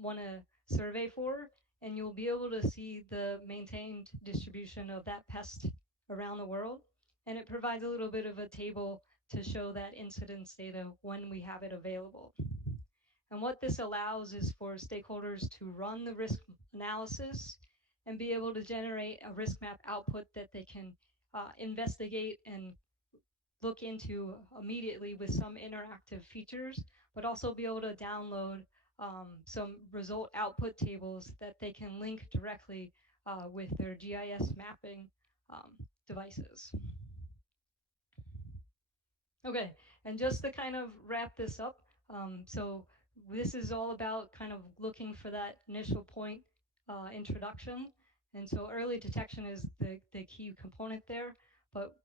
want to survey for. And you'll be able to see the maintained distribution of that pest around the world. And it provides a little bit of a table to show that incidence data when we have it available. And what this allows is for stakeholders to run the risk analysis and be able to generate a risk map output that they can investigate and look into immediately with some interactive features, but also be able to download some result output tables that they can link directly with their GIS mapping devices. Okay, and just to kind of wrap this up, so this is all about kind of looking for that initial point introduction. And so early detection is the key component there. But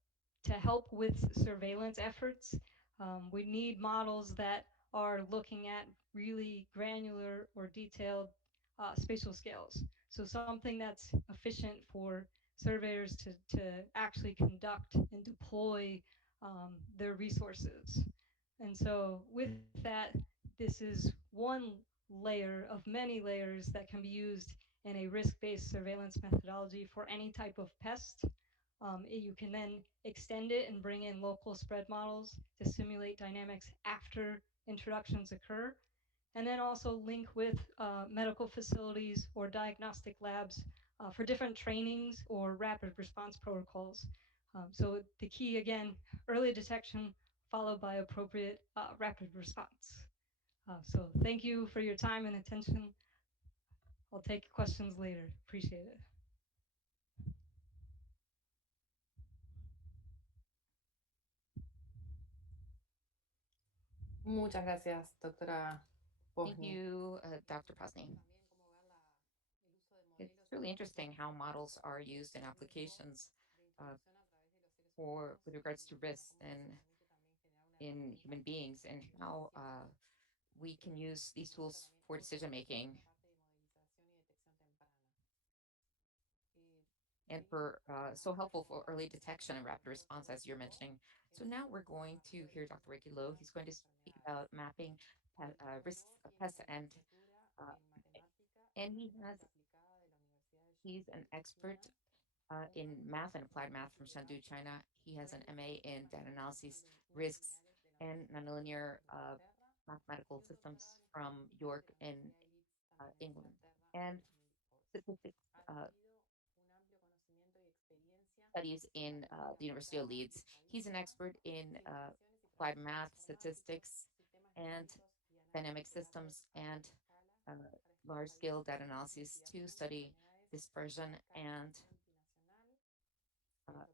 to help with surveillance efforts, we need models that are looking at really granular or detailed spatial scales. So something that's efficient for surveyors to actually conduct and deploy their resources. And so with that, this is one layer of many layers that can be used in a risk-based surveillance methodology for any type of pest. You can then extend it and bring in local spread models to simulate dynamics after introductions occur, and then also link with medical facilities or diagnostic labs for different trainings or rapid response protocols. So the key, again, early detection followed by appropriate rapid response. So thank you for your time and attention. I'll take questions later. Appreciate it. Muchas gracias, doctora Thank Posny. you, Dr. Posny. It's really interesting how models are used in applications uh, with regards to risks and in human beings, and how we can use these tools for decision making and for so helpful for early detection and rapid response, as you're mentioning. So now we're going to hear Dr. Ricky Lowe. He's going to speak about mapping risks of pests, uh, and he's an expert in math and applied math from Chengdu, China. He has an MA in data analysis, risks, and nonlinear mathematical systems from York in England, and statistics studies in the University of Leeds. He's an expert in applied math, statistics, and dynamic systems, and uh, large-scale data analysis to study dispersion and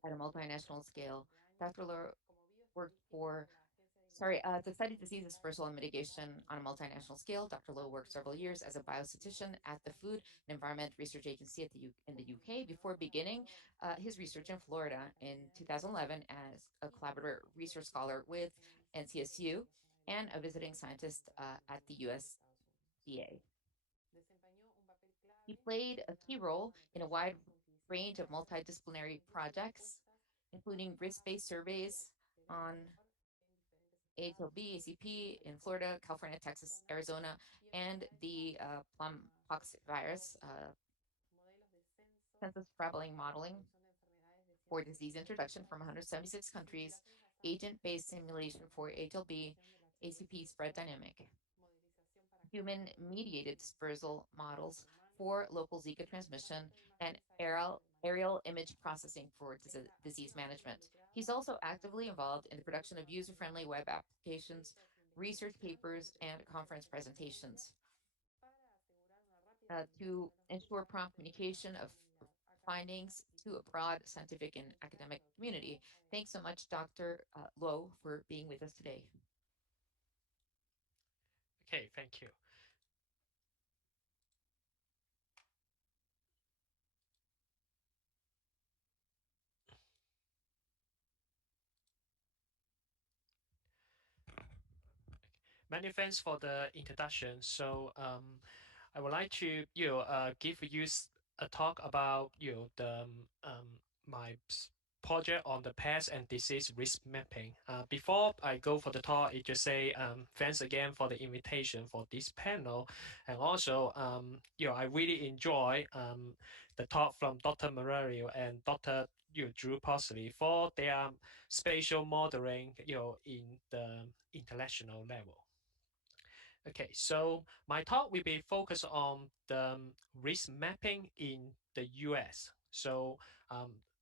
at a multinational scale. Dr. Lo worked for Systemic disease dispersal and mitigation on a multinational scale. Dr. Lowe worked several years as a biostatistician at the Food and Environment Research Agency in the UK before beginning his research in Florida in 2011 as a collaborator research scholar with NCSU and a visiting scientist at the USDA. He played a key role in a wide range of multidisciplinary projects, including risk-based surveys on HLB, ACP in Florida, California, Texas, Arizona, and the plum pox virus census traveling modeling for disease introduction from 176 countries, agent-based simulation for HLB, ACP spread dynamic, human-mediated dispersal models for local Zika transmission, and aerial image processing for disease management. He's also actively involved in the production of user-friendly web applications, research papers, and conference presentations to ensure prompt communication of findings to a broad scientific and academic community. Thanks so much, Dr. Lowe, for being with us today. Okay, thank you. Many thanks for the introduction. So I would like to give you a talk about the my project on the pest and disease risk mapping. Before I go for the talk, I just say thanks again for the invitation for this panel, and also I really enjoy the talk from Dr. Marario and Dr. Drew Parsley for their spatial modeling in the international level. Okay, so my talk will be focused on the risk mapping in the US. So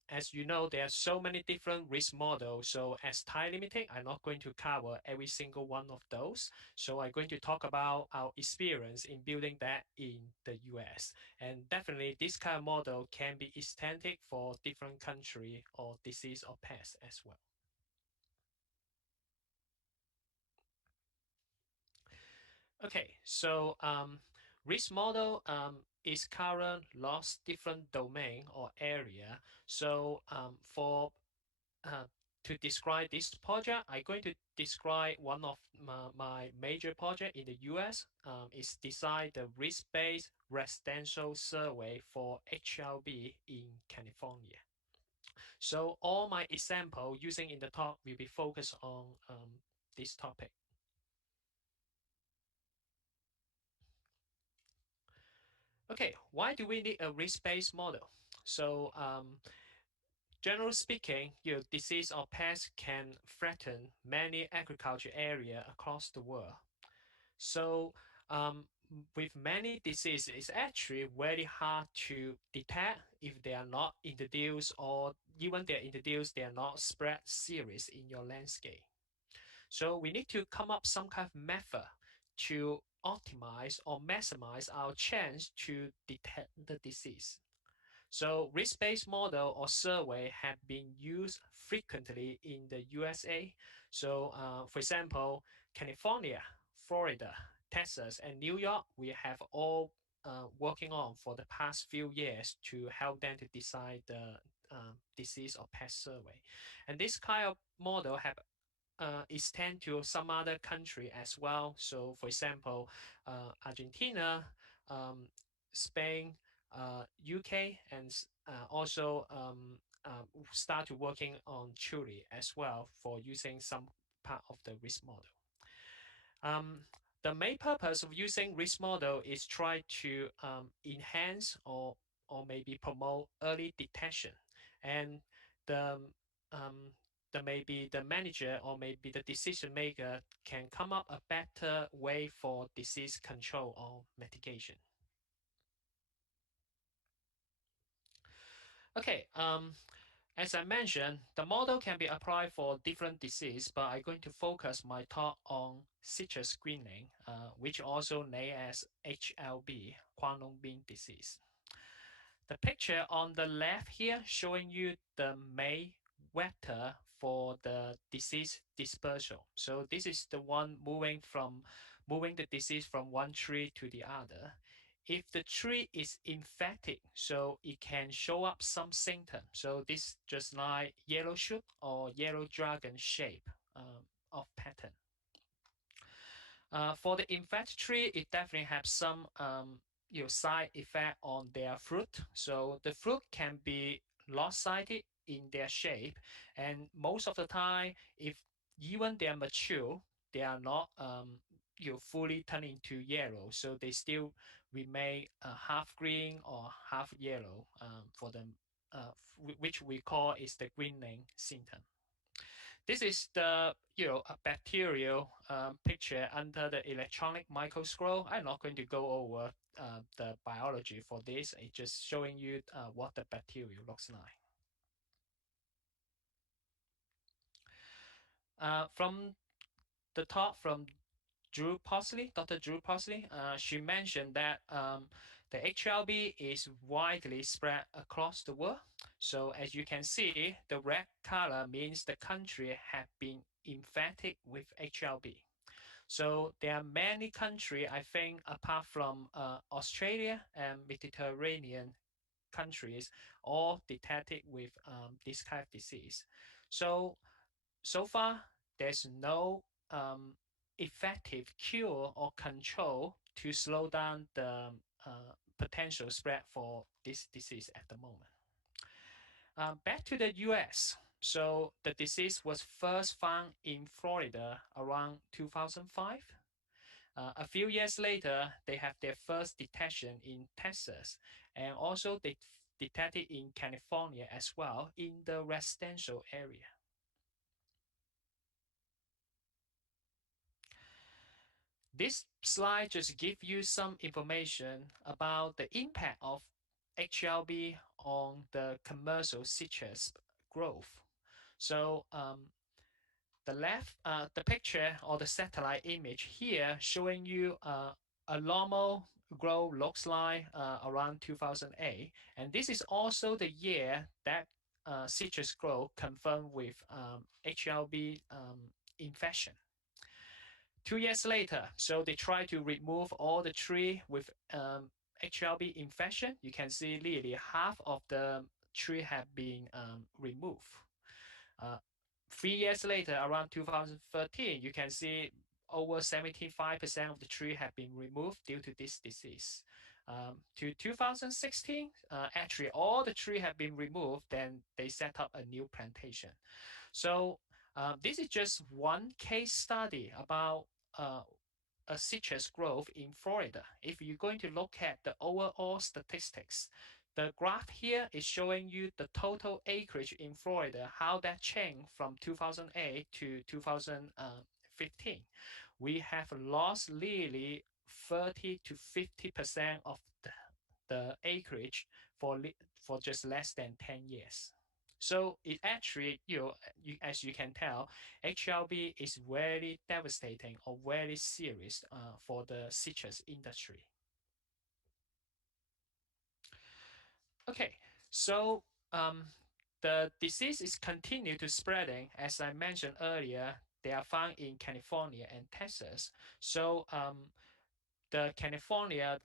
as you know, there are so many different risk models. So as time limiting, I'm not going to cover every single one of those. So I'm going to talk about our experience in building that in the US. And definitely this kind of model can be extended for different country or disease or pest as well. Okay, so risk model is cover lots different domain or area. So to describe this project, I'm going to describe one of my major project in the US. Is design the risk-based residential survey for HLB in California. So all my example using in the talk will be focused on this topic. Okay, why do we need a risk-based model? So generally speaking, disease or pest can threaten many agriculture area across the world. So with many diseases, it's actually very hard to detect if they are not introduced, or even they are introduced, they are not spread serious in your landscape. So we need to come up some kind of method to optimize or maximize our chance to detect the disease. So risk-based model or survey have been used frequently in the USA. So for example, California, Florida, Texas, and New York, we have all working on for the past few years to help them to decide the disease or pest survey. And this kind of model have extend to some other country as well. So for example, Argentina, Spain, UK, and also start working on Chile as well for using some part of the risk model. The main purpose of using risk model is try to enhance or maybe promote early detection, and the maybe the manager or maybe the decision maker can come up a better way for disease control or mitigation. Okay, as I mentioned, the model can be applied for different disease, but I'm going to focus my talk on citrus greening, which also known as HLB, Huanglongbing disease. The picture on the left here showing you the main vector for the disease dispersal. So this is the one moving the disease from one tree to the other. If the tree is infected, so it can show up some symptoms. So this just like yellow shoot or yellow dragon shape of pattern. For the infected tree, it definitely has some side effect on their fruit. So the fruit can be lopsided in their shape, and most of the time, if even they are mature, they are not fully turn into yellow. So they still remain half green or half yellow for them, which we call is the greening symptom. This is the a bacterial picture under the electronic microscope. I'm not going to go over the biology for this. It's just showing you what the bacteria looks like. From the top, from Dr. Drew Parsley, she mentioned that the HLB is widely spread across the world. So as you can see, the red color means the country have been infected with HLB. So there are many countries, I think, apart from Australia and Mediterranean countries, all detected with this kind of disease. So far, there's no effective cure or control to slow down the potential spread for this disease at the moment. Back to the US. So the disease was first found in Florida around 2005. A few years later, they have their first detection in Texas, and also they detected in California as well in the residential area. This slide just gives you some information about the impact of HLB on the commercial citrus growth. So the picture or the satellite image here showing you a normal growth looks like around 2008, and this is also the year that citrus growth confirmed with HLB infection. 2 years later, so they try to remove all the tree with HLB infection. You can see nearly half of the tree have been removed. 3 years later, around 2013, you can see over 75% of the tree have been removed due to this disease. To 2016, actually all the tree have been removed, then they set up a new plantation. So this is just one case study about a citrus growth in Florida. If you're going to look at the overall statistics, the graph here is showing you the total acreage in Florida, how that changed from 2008 to 2015. We have lost nearly 30 to 50% of the acreage for just less than 10 years. So it actually, as you can tell, HLB is very devastating or very serious for the citrus industry. Okay, so the disease is continue to spreading. As I mentioned earlier, they are found in California and Texas. So the California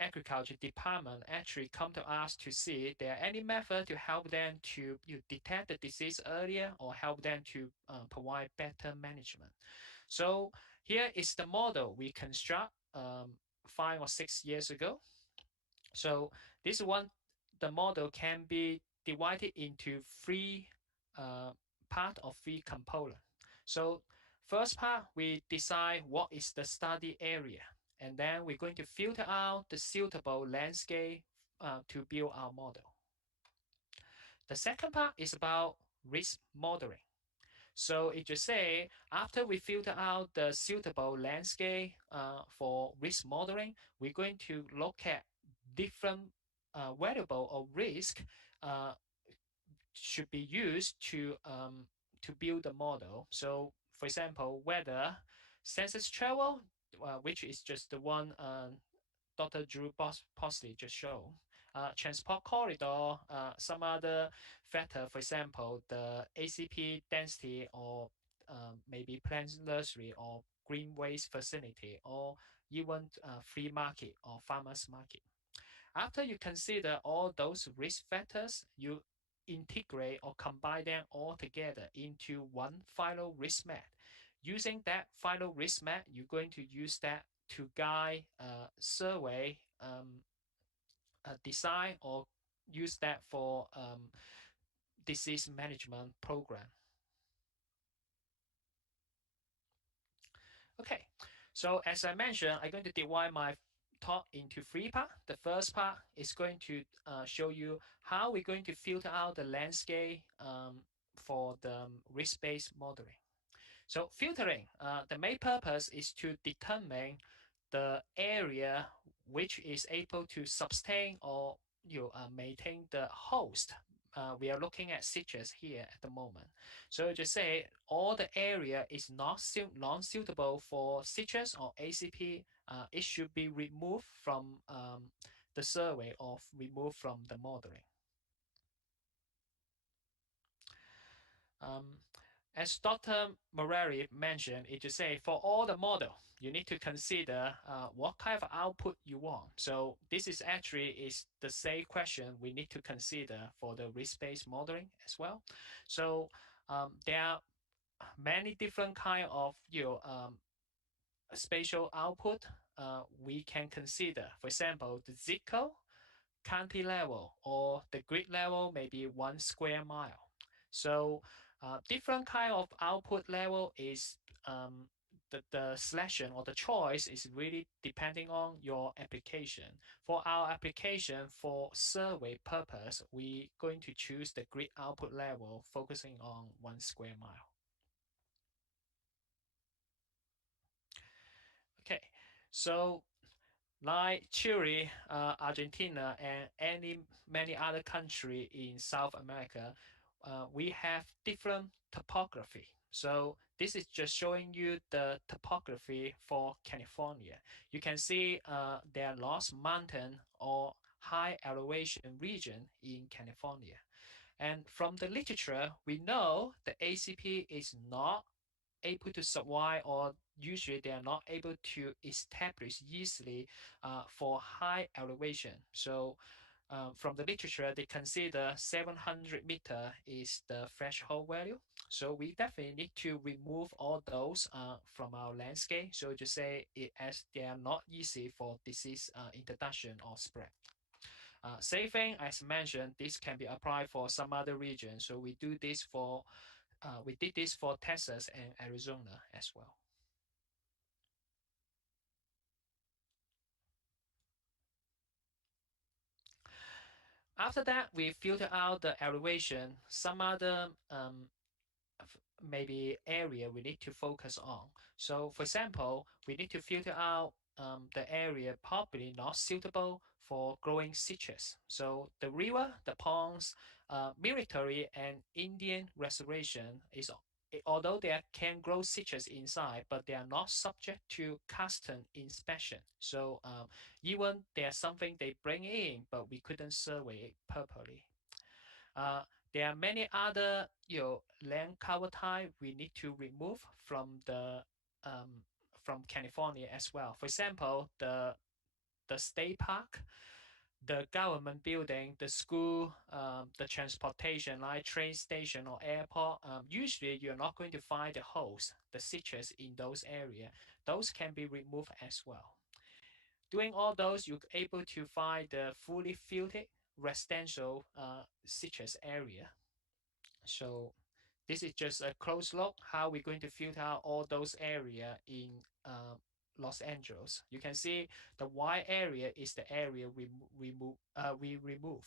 agriculture department actually come to us to see if there are any method to help them to detect the disease earlier or help them to provide better management. So here is the model we construct 5 or 6 years ago. So this one, the model can be divided into three part of three components. So first part, we decide what is the study area. And then we're going to filter out the suitable landscape to build our model. The second part is about risk modeling. So it just say, after we filter out the suitable landscape for risk modeling, we're going to look at different variable of risk should be used to build the model. So for example, weather, census travel, which is just the one Dr. Drew Parsley just showed, transport corridor, some other factor, for example, the ACP density or maybe plant nursery or green waste facility or even free market or farmers market. After you consider all those risk factors, you integrate or combine them all together into one final risk map. Using that final risk map, you're going to use that to guide survey design or use that for disease management program. Okay, so as I mentioned, I'm going to divide my talk into three parts. The first part is going to show you how we're going to filter out the landscape for the risk-based modeling. So filtering, the main purpose is to determine the area which is able to sustain or maintain the host. We are looking at citrus here at the moment. So just say all the area is not non-suitable for citrus or ACP. It should be removed from the survey or removed from the modeling. As Dr. Morari mentioned, it just say for all the model, you need to consider what kind of output you want. So this is actually the same question we need to consider for the risk-based modeling as well. So there are many different kind of spatial output we can consider. For example, the zip code, county level, or the grid level, maybe 1 square mile. So different kind of output level is the selection or the choice is really depending on your application. For our application for survey purpose, we going to choose the grid output level focusing on 1 square mile. Okay, so like Chile, Argentina, and many other countries in South America, we have different topography. So this is just showing you the topography for California. You can see there are lots mountain or high elevation region in California. And from the literature, we know the ACP is not able to survive, or usually they are not able to establish easily for high elevation. So from the literature, they consider 700 meters is the threshold value. So we definitely need to remove all those from our landscape. So just say it as they are not easy for disease introduction or spread. Same thing as mentioned, this can be applied for some other regions. So we did this for Texas and Arizona as well. After that, we filter out the elevation, some other maybe area we need to focus on. So for example, we need to filter out the area probably not suitable for growing citrus. So the river, the ponds, military and Indian reservation is, although they can grow citrus inside, but they are not subject to custom inspection. So even there's something they bring in, but we couldn't survey it properly. There are many other land cover type we need to remove from the from California as well. For example, the state park, the government building, the school, the transportation like train station or airport. Usually you're not going to find the host, the citrus in those areas. Those can be removed as well. Doing all those, you're able to find the fully filtered residential citrus area. So this is just a close look how we're going to filter out all those areas in Los Angeles. You can see the white area is the area we remove.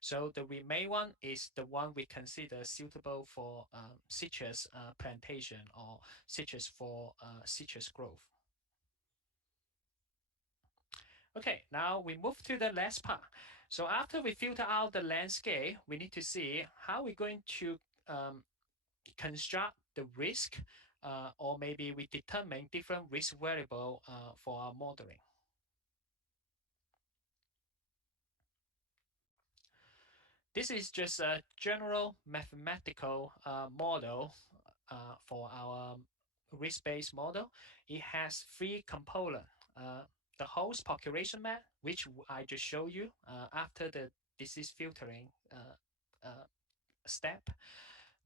So the remaining one is the one we consider suitable for citrus plantation or citrus for citrus growth. Okay, now we move to the last part. So after we filter out the landscape, we need to see how we're going to construct the risk, or maybe we determine different risk variable for our modeling. This is just a general mathematical model for our risk-based model. It has three components. The host population map, which I just showed you after the disease filtering step.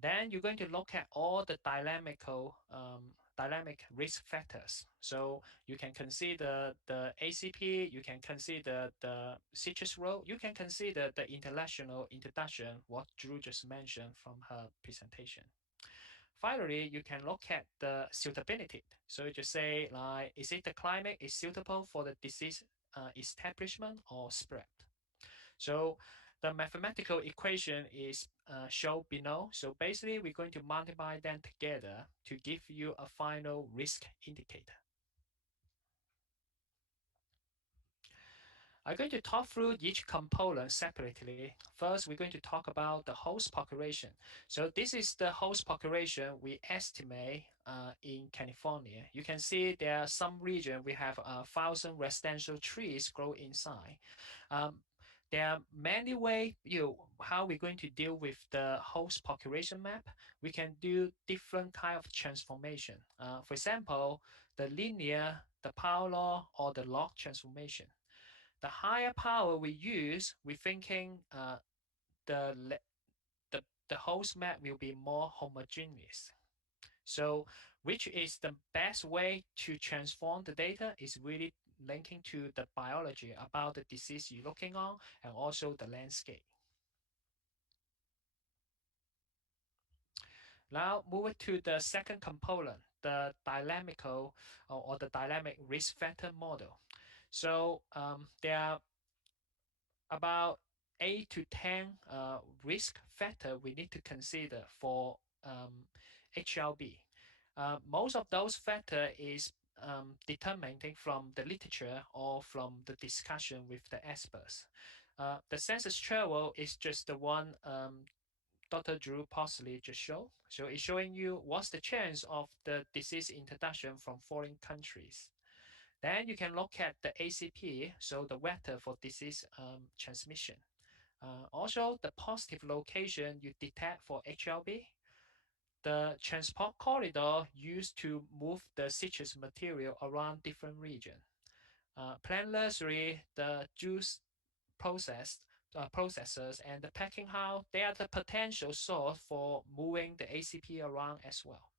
Then you're going to look at all the dynamic risk factors. So you can consider the ACP, you can consider the citrus row, you can consider the international introduction, what Drew just mentioned from her presentation. Finally, you can look at the suitability. So you just say, like, is it the climate is suitable for the disease establishment or spread? So the mathematical equation is shown below. So basically, we're going to multiply them together to give you a final risk indicator. I'm going to talk through each component separately. First, we're going to talk about the host population. So this is the host population we estimate in California. You can see there are some region we have 1,000 residential trees grow inside. Um, there are many ways how we're going to deal with the host population map. We can do different kind of transformation. For example, the linear, the power law, or the log transformation. The higher power we use, we're thinking the, the host map will be more homogeneous. So which is the best way to transform the data is really linking to the biology about the disease you're looking on and also the landscape. Now moving to the second component, the dynamical or the dynamic risk factor model. So there are about 8 to 10 risk factor we need to consider for HLB. Most of those factor is determined from the literature or from the discussion with the experts. The census travel is just the one Dr. Drew Parsley just showed. So it's showing you what's the chance of the disease introduction from foreign countries. Then you can look at the ACP, so the vector for disease transmission. Also, the positive location you detect for HLB, the transport corridor used to move the citrus material around different regions. Plant nursery, the juice processors, and the packing house, they are the potential source for moving the ACP around as well.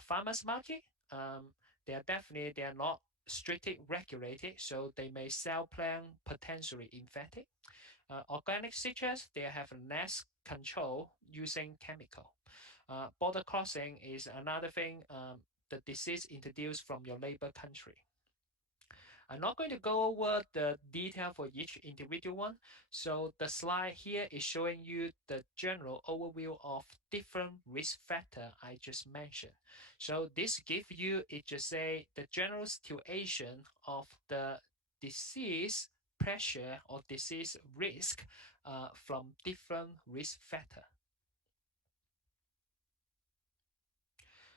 Farmers market, they are not strictly regulated, so they may sell plant potentially infected. Organic citrus, they have less control using chemical. Border crossing is another thing, the disease introduced from your neighbor country. I'm not going to go over the detail for each individual one. So the slide here is showing you the general overview of different risk factor I just mentioned. So this gives you, it just say the general situation of the disease pressure or disease risk from different risk factor.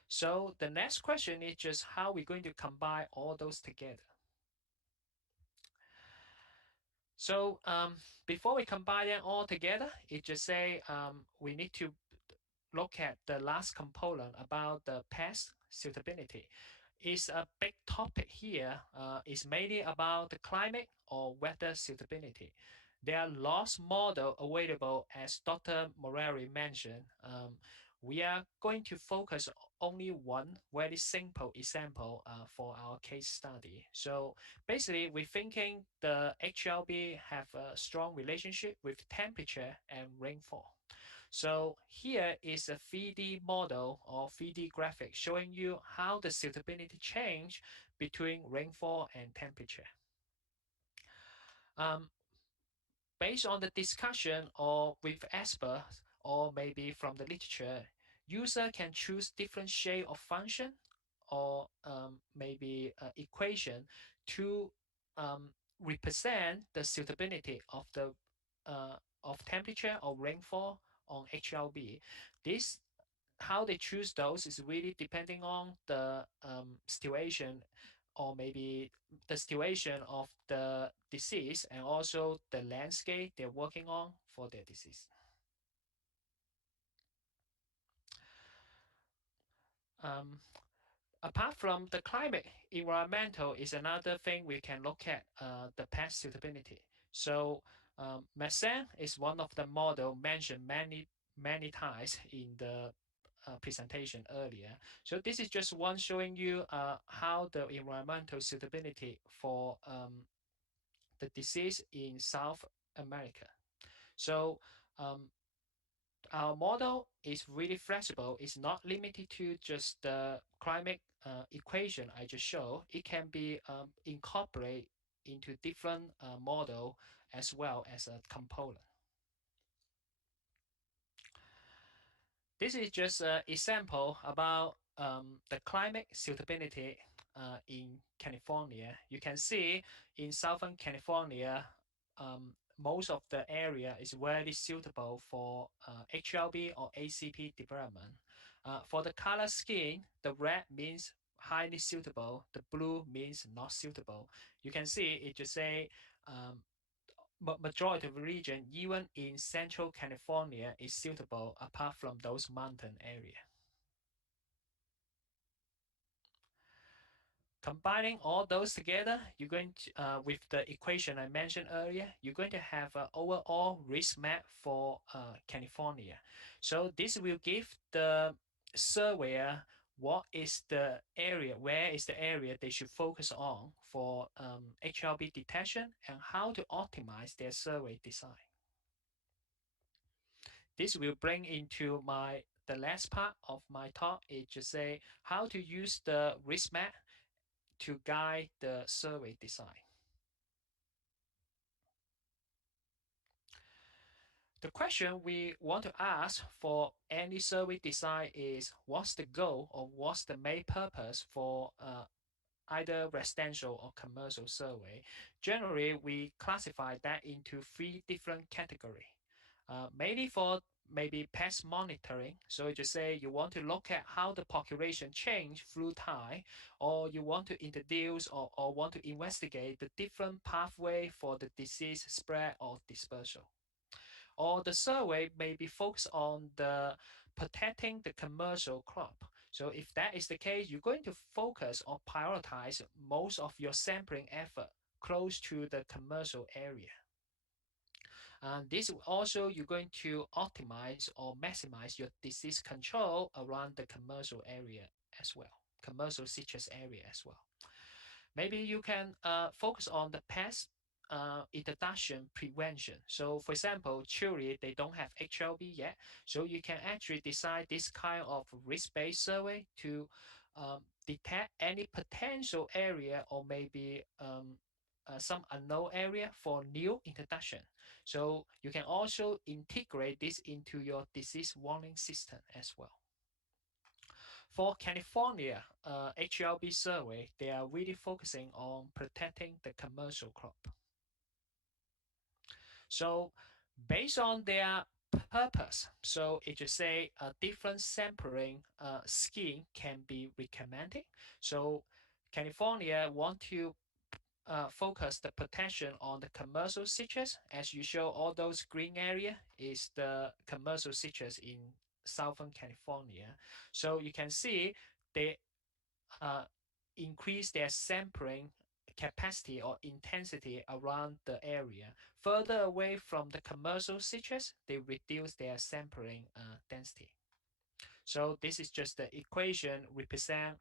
So the next question is just how we're going to combine all those together. So before we combine them all together, it just say we need to look at the last component about the pest suitability. It's a big topic here. It's mainly about the climate or weather suitability. There are lots model available, as Dr. Morari mentioned. We are going to focus only one very simple example for our case study. So basically, we're thinking the HLB have a strong relationship with temperature and rainfall. So here is a 3D model or 3D graphic showing you how the suitability change between rainfall and temperature. Based on the discussion or with experts or maybe from the literature, user can choose different shape of function or maybe equation to represent the suitability of the of temperature or rainfall on HLB. This how they choose those is really depending on the situation or maybe the situation of the disease and also the landscape they're working on for their disease. Apart from the climate, environmental is another thing we can look at the pest suitability. So methane is one of the model mentioned many times in the presentation earlier. So this is just one showing you how the environmental suitability for the disease in South America. So our model is really flexible. It's not limited to just the climate equation I just showed. It can be incorporated into different model as well as a component. This is just an example about the climate suitability in California. You can see in Southern California, most of the area is very suitable for HLB or ACP development. For the color scheme, the red means highly suitable, the blue means not suitable. You can see it just say majority of the region, even in Central California, is suitable apart from those mountain area. Combining all those together, you're going to, with the equation I mentioned earlier, you're going to have an overall risk map for California. So this will give the surveyor what is the area, where is the area they should focus on for HLB detection and how to optimize their survey design. This will bring into the last part of my talk is to say how to use the risk map to guide the survey design. The question we want to ask for any survey design is what's the goal or what's the main purpose for either residential or commercial survey. Generally, we classify that into three different categories. Mainly for maybe pest monitoring. So you just say you want to look at how the population change through time, or you want to introduce or want to investigate the different pathway for the disease spread or dispersal. Or the survey may be focused on the protecting the commercial crop. So if that is the case, you're going to focus or prioritize most of your sampling effort close to the commercial area. And this also, you're going to optimize or maximize your disease control around the commercial area as well, commercial citrus area as well. Maybe you can focus on the pest introduction prevention. So for example, Chile, they don't have HLB yet. So you can actually design this kind of risk-based survey to detect any potential area or maybe some unknown area for new introduction. So you can also integrate this into your disease warning system as well. For California HLB survey, they are really focusing on protecting the commercial crop. So based on their purpose, so it just say a different sampling scheme can be recommended. So California want to focus the protection on the commercial citrus. As you show, all those green area is the commercial citrus in Southern California. So you can see they increase their sampling capacity or intensity around the area. Further away from the commercial citrus, they reduce their sampling density. So this is just the equation represent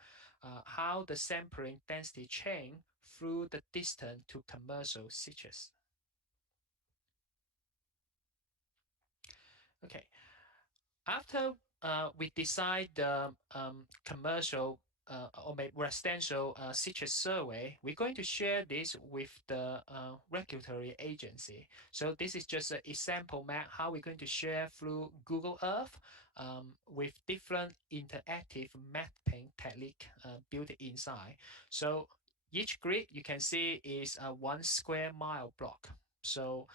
how the sampling density change through the distance to commercial citrus. Okay, after we decide the commercial or maybe residential citrus survey, we're going to share this with the regulatory agency. So this is just an example map how we're going to share through Google Earth with different interactive mapping technique built inside. So each grid you can see is a 1 square mile block. So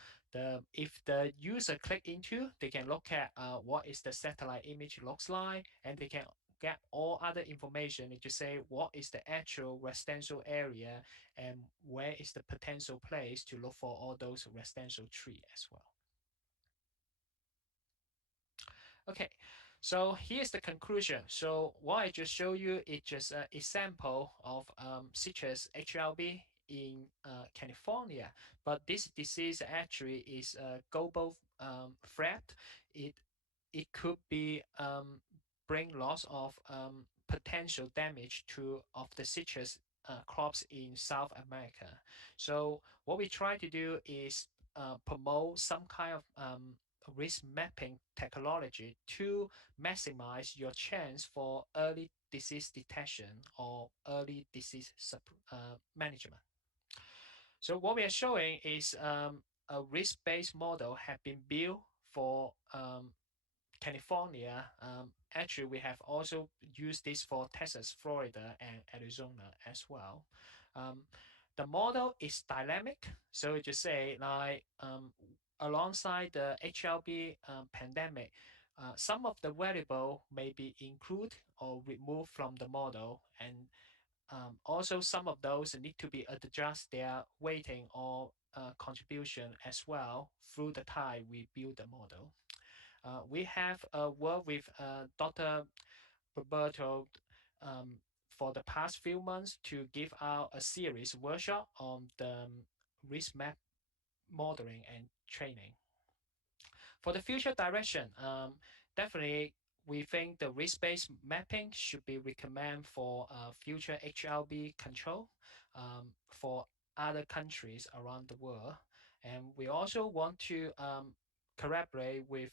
if the user click into, they can look at what is the satellite image looks like, and they can get all other information, it just say what is the actual residential area and where is the potential place to look for all those residential tree as well. Okay, so here's the conclusion. So what I just show you is just an example of citrus HLB in California, but this disease actually is a global threat. It it could be bring loss of potential damage to of the citrus crops in South America. So what we try to do is promote some kind of risk mapping technology to maximize your chance for early disease detection or early disease management. So what we are showing is a risk-based model have been built for California. Actually, we have also used this for Texas, Florida, and Arizona as well. Um, the model is dynamic, so you just say like alongside the HLB pandemic, some of the variable may be included or removed from the model, and also some of those need to be adjust their weighting or contribution as well through the time we build the model. We have worked with Dr. Roberto for the past few months to give out a series workshop on the risk map modeling and training. For the future direction, definitely we think the risk-based mapping should be recommended for future HLB control for other countries around the world. And we also want to collaborate with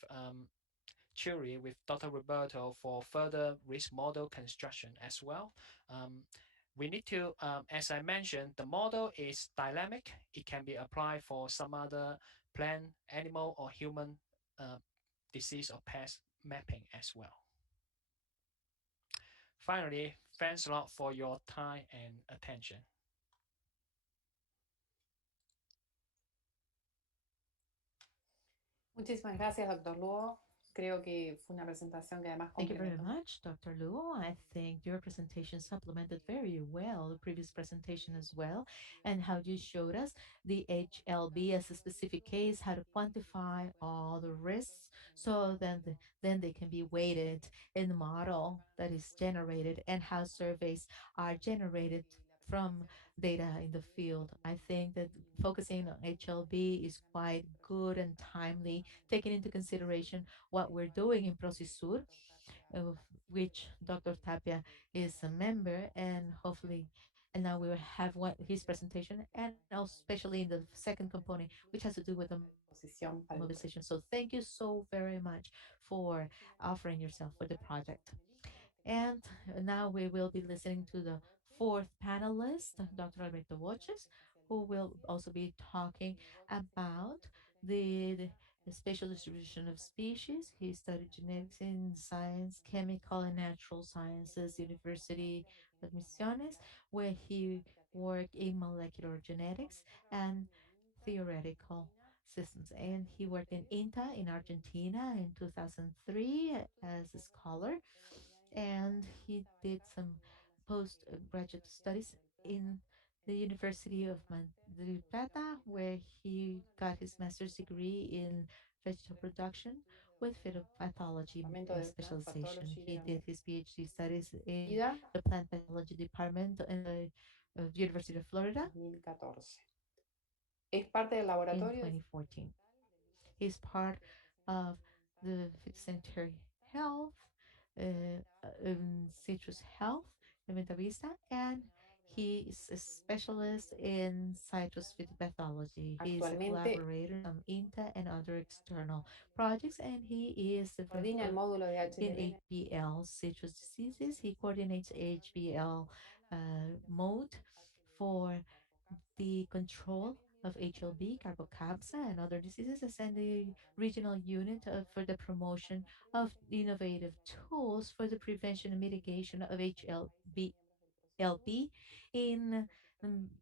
Chile with Dr. Roberto for further risk model construction as well. We need to, as I mentioned, the model is dynamic. It can be applied for some other plant, animal, or human uh, disease or pest mapping as well. Finally, thanks a lot for your time and attention. Muchísimas gracias, doctor Luo. Creo que fue una presentación que además Thank you very complementó much, Dr. Luo. I think your presentation supplemented very well the previous presentation as well, and how you showed us the HLB as a specific case, how to quantify all the risks, so then they can be weighted in the model that is generated, and how surveys are generated from data in the field. I think that focusing on HLB is quite good and timely, taking into consideration what we're doing in PROCISUR, of which Dr. Tapia is a member, and hopefully, and now we will have his presentation, and also especially in the second component, which has to do with the mobilization. So exposición para thank el you uso. so very much for offering yourself for the project. And now we will be listening to the fourth panelist, Dr. Alberto Boches, who will also be talking about the spatial distribution of species. He studied genetics in science, chemical and natural sciences, University of Misiones, where he worked in molecular genetics and theoretical systems. And he worked in INTA in Argentina in 2003 as a scholar, and he did some postgraduate studies in the University of Mar del Plata, where he got his master's degree in vegetable production with phytopathology Departamento de Plant specialization. Pathology de He la did his PhD studies in Universidad the plant pathology department in the University of Florida 2014. Es parte del in laboratorio de 2014. He's part of the Phytosanitary Health, Citrus Health, Inventavista, and he is a specialist in citrus phytopathology. He is a actualmente collaborator on INTA and other external projects, and he is the coordina el módulo de in HLB HBL citrus diseases. He coordinates HBL mode for the control of HLB, carbocapsa, and other diseases, and the regional unit for the promotion of innovative tools for the prevention and mitigation of HLB LP in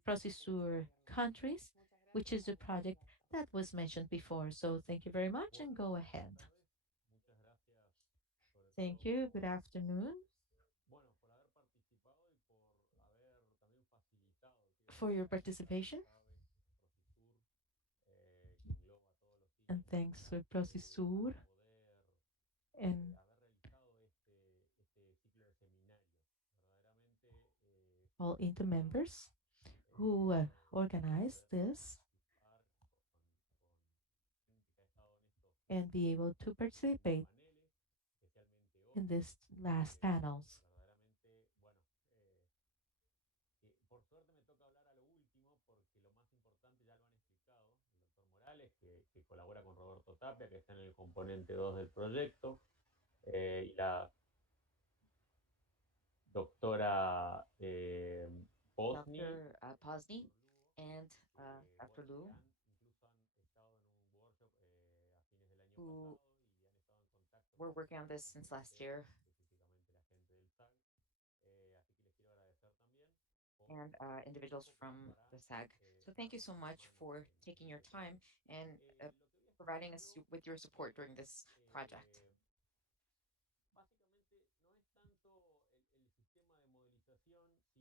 PROCISUR countries, which is the project that was mentioned before. So thank you very much and go ahead. Thank you. Good afternoon. for your participation. And thanks to PROCISUR and all INTA members who organized this and be able to participate in this last panels. Que colabora con Roberto Tapia, que está en el componente 2 del proyecto, y la doctora Posni, Dr. Posny and Dr. Lu, who were working on this since last year, and individuals from the SAG. So thank you so much for taking your time and providing us with your support during this project.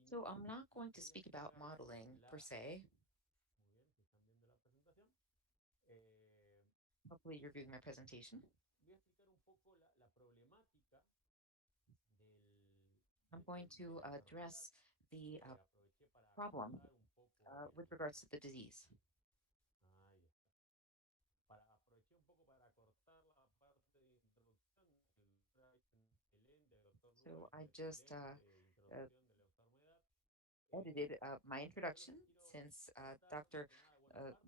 So I'm not going to speak about modeling per se. Hopefully you're viewing my presentation. I'm going to address the problem with regards to the disease. So I just edited my introduction since Dr.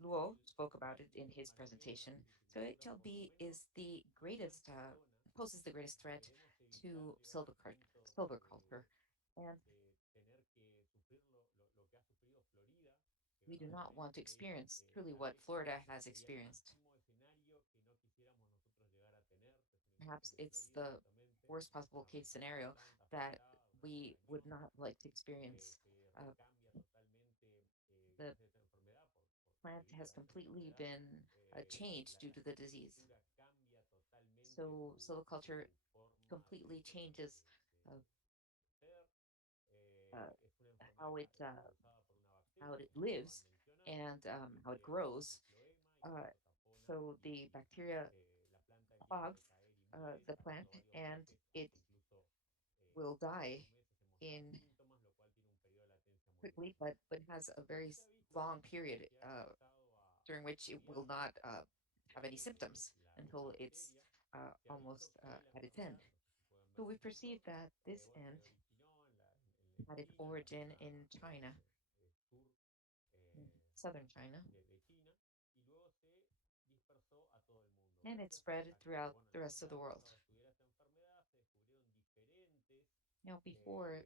Luo spoke about it in his presentation. So HLB is the greatest, poses the greatest threat to silviculture. And we do not want to experience truly what Florida has experienced. Perhaps it's the worst possible case scenario that we would not like to experience. Uh, the plant has completely been changed due to the disease. So silviculture completely changes uh, uh, how it uh, how it lives and how it grows. Uh, so the bacteria clogs the plant and it will die in quickly, but has a very long period during which it will not have any symptoms until it's almost at its end. So we perceive that this ant had its origin in China, in southern China, and it spread throughout the rest of the world. Now, before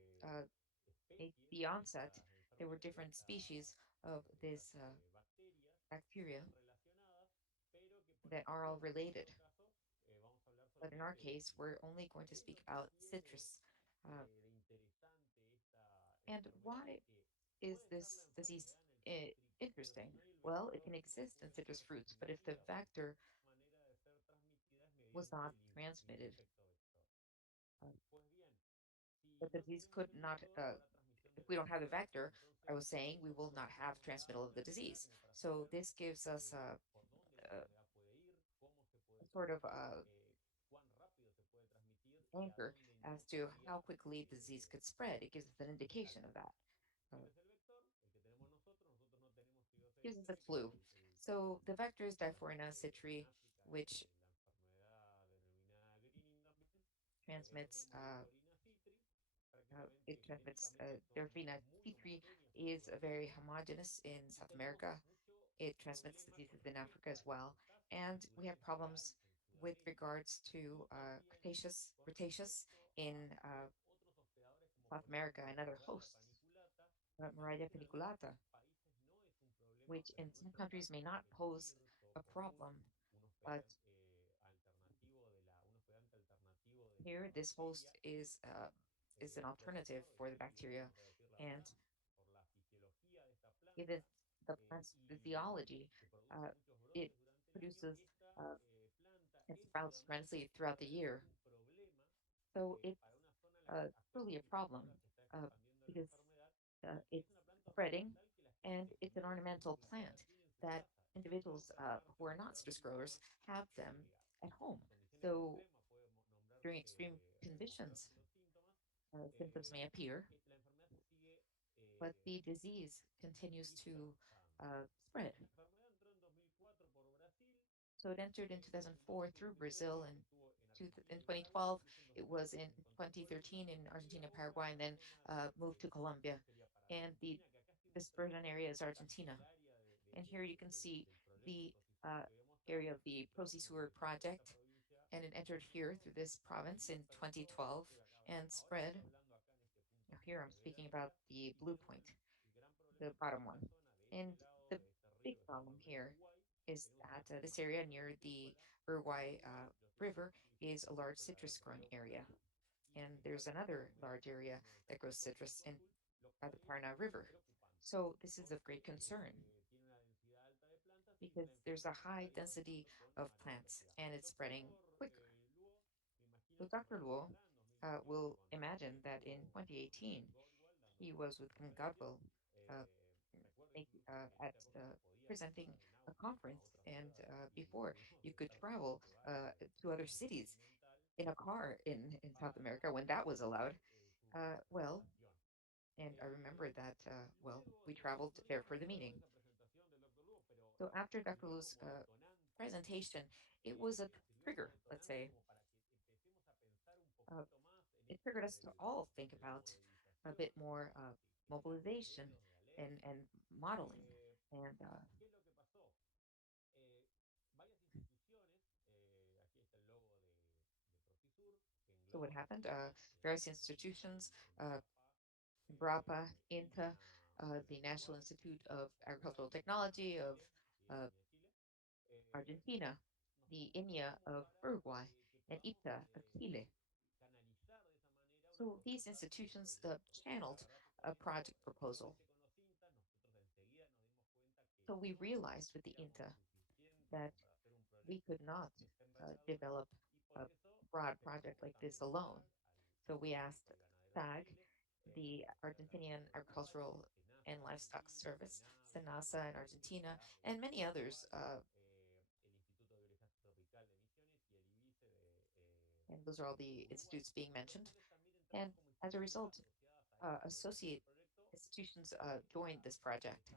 the onset, there were different species of this bacteria that are all related. But in our case, we're only going to speak about citrus. Uh, and why is this disease interesting? Well, it can exist in citrus fruits, but if the vector was not transmitted, uh, the disease could not, if we don't have the vector, I was saying we will not have transmittal of the disease. So this gives us a sort of anchor as to how quickly the disease could spread. It gives us an indication of that. Gives us a clue. So the vector is Diphorina citri, which transmits it transmits Dervina citri is very homogeneous in South America. It transmits diseases in Africa as well, and we have problems with regards to Cretaceous in South America and other hosts, Moradia paniculata, which in some countries may not pose a problem, but here this host is an alternative for the bacteria, and given the plant's physiology, uh, it produces uh, and sprouts tremendously throughout the year. So it's truly a problem because it's spreading And it's an ornamental plant that individuals who are not citrus growers have them at home. So during extreme conditions, symptoms may appear, but the disease continues to spread. So it entered in 2004 through Brazil, and in 2012 it was in 2013 in Argentina, Paraguay, and then moved to Colombia. And the dispersion area is Argentina. And here you can see the uh, area of the PROCISUR project, and it entered here through this province in 2012 and spread. Now here I'm speaking about the blue point, the bottom one. And the big problem here is that this area near the Uruguay River is a large citrus growing area. And there's another large area that grows citrus in the Parana River. So this is of great concern because there's a high density of plants and it's spreading quicker. So Dr. Luo will imagine that in 2018, he was with Godwell uh, at presenting a conference, and before you could travel to other cities in a car in South America when that was allowed. Well, and I remember that, well, we traveled there for the meeting. So after Dr. Lu's presentation, it was a trigger, let's say. Uh, it triggered us to all think about a bit more mobilization and modeling. And so what happened? Various institutions, uh, BRAPA, INTA, the National Institute of Agricultural Technology of uh, Argentina, the INIA of Uruguay, and IPTA of Chile. So these institutions channeled a project proposal. So we realized with the INTA that we could not develop a broad project like this alone. So we asked SAG, the Argentinian Agricultural and Livestock Service, SENASA in Argentina, and many others. And those are all the institutes being mentioned. And as a result, associate institutions joined this project.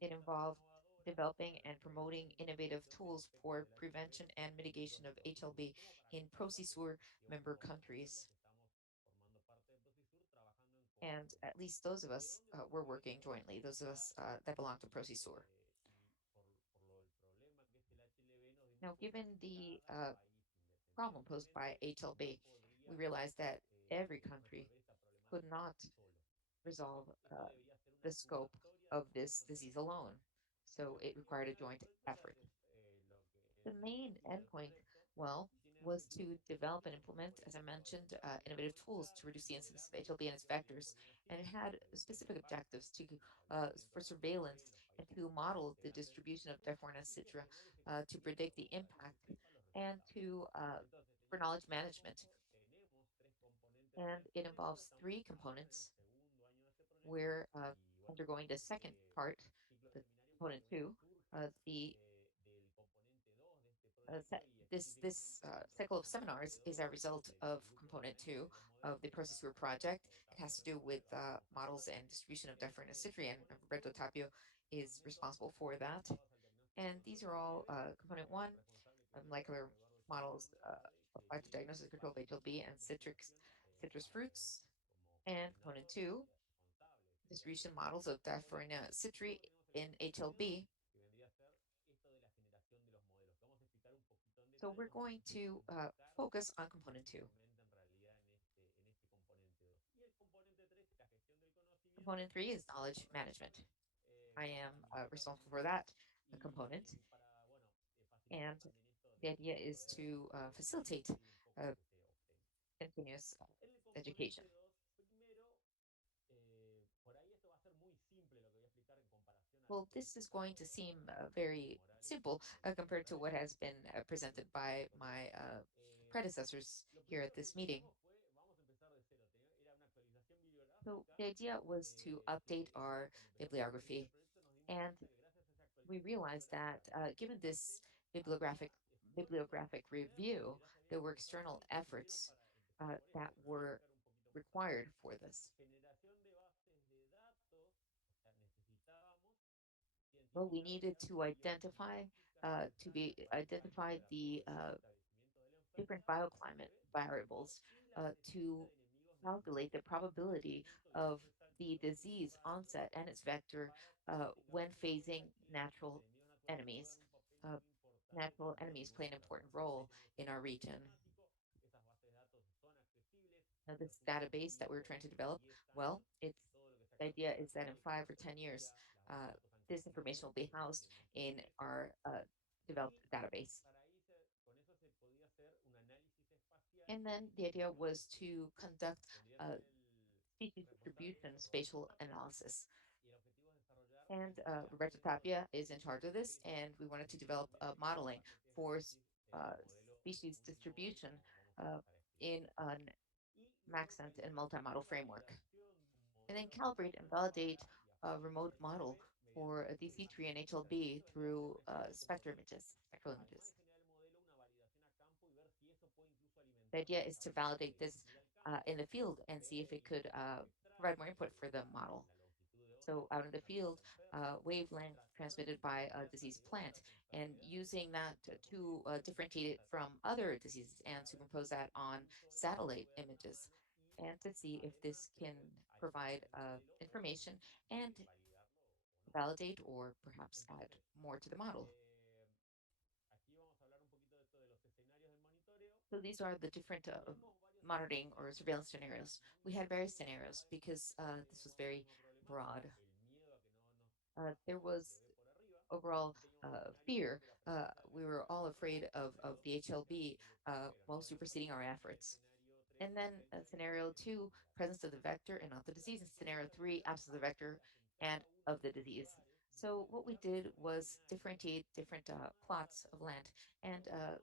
It involved developing and promoting innovative tools for prevention and mitigation of HLB in PROCISUR member countries. And at least those of us were working jointly, those of us that belong to PROCISUR. Now, given the problem posed by HLB, we realized that every country could not resolve the scope of this disease alone. So it required a joint effort. The main endpoint, well, was to develop and implement, as I mentioned, innovative tools to reduce the incidence of HLB and its vectors. And it had specific objectives for surveillance and to model the distribution of Diphorna citra, to predict the impact, and for knowledge management. And it involves three components. We're undergoing the second part, the component two. The cycle of seminars is a result of component two of the PROCISUR project. It has to do with models and distribution of Diphragnocytria, and Roberto Tapio is responsible for that. And these are all component one, molecular models applied to diagnosis and control of HLB and citrus fruits. And component two, distribution models of Diphragnocytria in HLB. So we're going to focus on component two. Component three is knowledge management. I am responsible for that component. And the idea is to facilitate continuous education. Well, this is going to seem very simple compared to what has been presented by my predecessors here at this meeting. So the idea was to update our bibliography, and we realized that given this bibliographic bibliographic review, there were external efforts that were required for this. Well, we needed to identify the different bioclimate variables to calculate the probability of the disease onset and its vector when phasing natural enemies. Uh, Natural enemies play an important role in our region. Now, this database that we're trying to develop, well, the idea is that in 5 or 10 years, this information will be housed in our developed database. And then the idea was to conduct species distribution spatial analysis. And Roberto Tapia is in charge of this, and we wanted to develop modeling for uh, species distribution uh, in an maxent and multi-model framework. And then calibrate and validate a remote model for a DC tree and HLB through spectral images. The idea is to validate this in the field and see if it could provide more input for the model. So out in the field, wavelength transmitted by a diseased plant, and using that to differentiate it from other diseases and superimpose that on satellite images, and to see if this can provide information and validate or perhaps add more to the model. So these are the different monitoring or surveillance scenarios. We had various scenarios because this was very broad. There was overall fear. We were all afraid of the HLB while superseding our efforts. And then scenario two, presence of the vector and not the disease. And scenario three, absence of the vector and of the disease. So what we did was differentiate different plots of land and uh,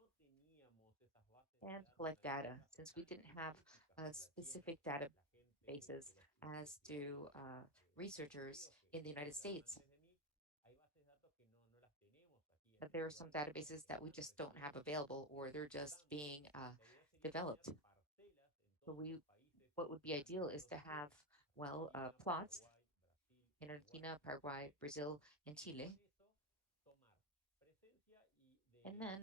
and collect data, since we didn't have specific databases as do researchers in the United States. There are some databases that we just don't have available, or they're just being developed. So what would be ideal is to have, well, plots in Argentina, Paraguay, Brazil, and Chile, and then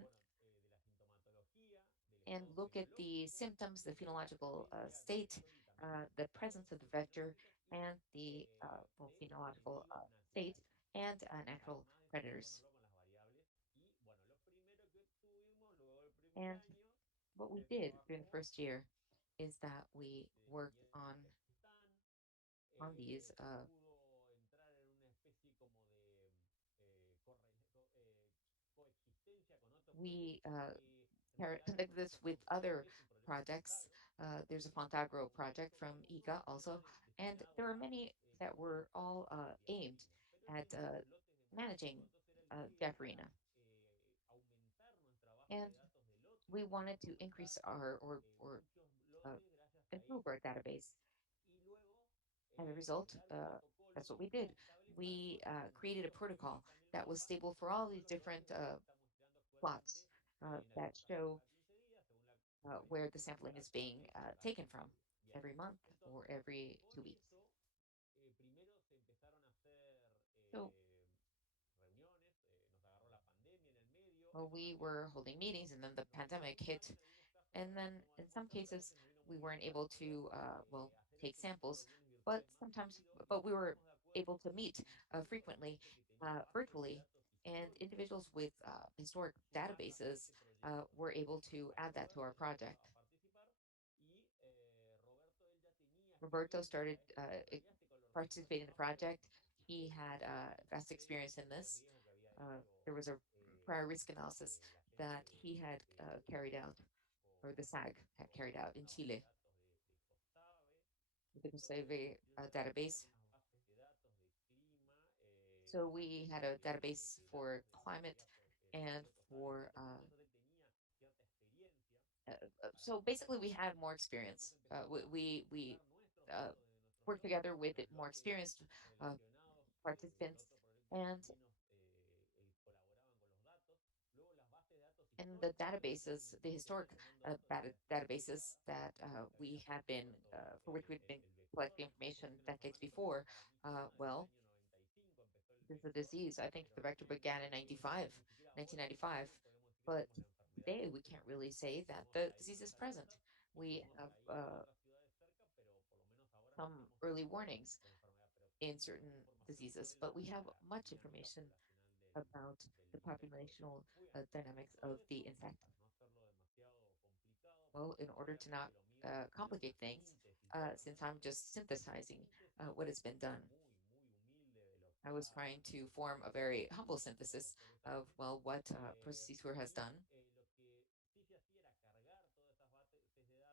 and look at the symptoms, the phenological state, the presence of the vector, and the well, phenological state, and natural predators. And what we did during the first year is that we worked on these. We conducted this with other projects. There's a Fontagro project from IICA also, and there are many that were all aimed at managing Deferina. And we wanted to increase or uh, improve our database. As a result, that's what we did. We created a protocol that was stable for all these different plots that show where the sampling is being taken from every month or every 2 weeks. So, well, we were holding meetings, and then the pandemic hit, and then in some cases we weren't able to, well, take samples, but sometimes, but we were able to meet frequently virtually, and individuals with historic databases were able to add that to our project. Roberto started participating in the project. He had vast experience in this. There was a prior risk analysis that he had carried out, or the SAG had carried out in Chile with the COSAVE database. So we had a database for climate and for so basically we had more experience. We uh, work together with more experienced participants and the databases, the historic databases that we have been, for which we've been collecting information decades before, well, this is a disease. I think the vector began in 1995, but today we can't really say that the disease is present. We have some early warnings in certain diseases, but we have much information about the populational dynamics of the insect. Well, in order to not complicate things, since I'm just synthesizing what has been done, I was trying to form a very humble synthesis of, well, what PROCISUR has done.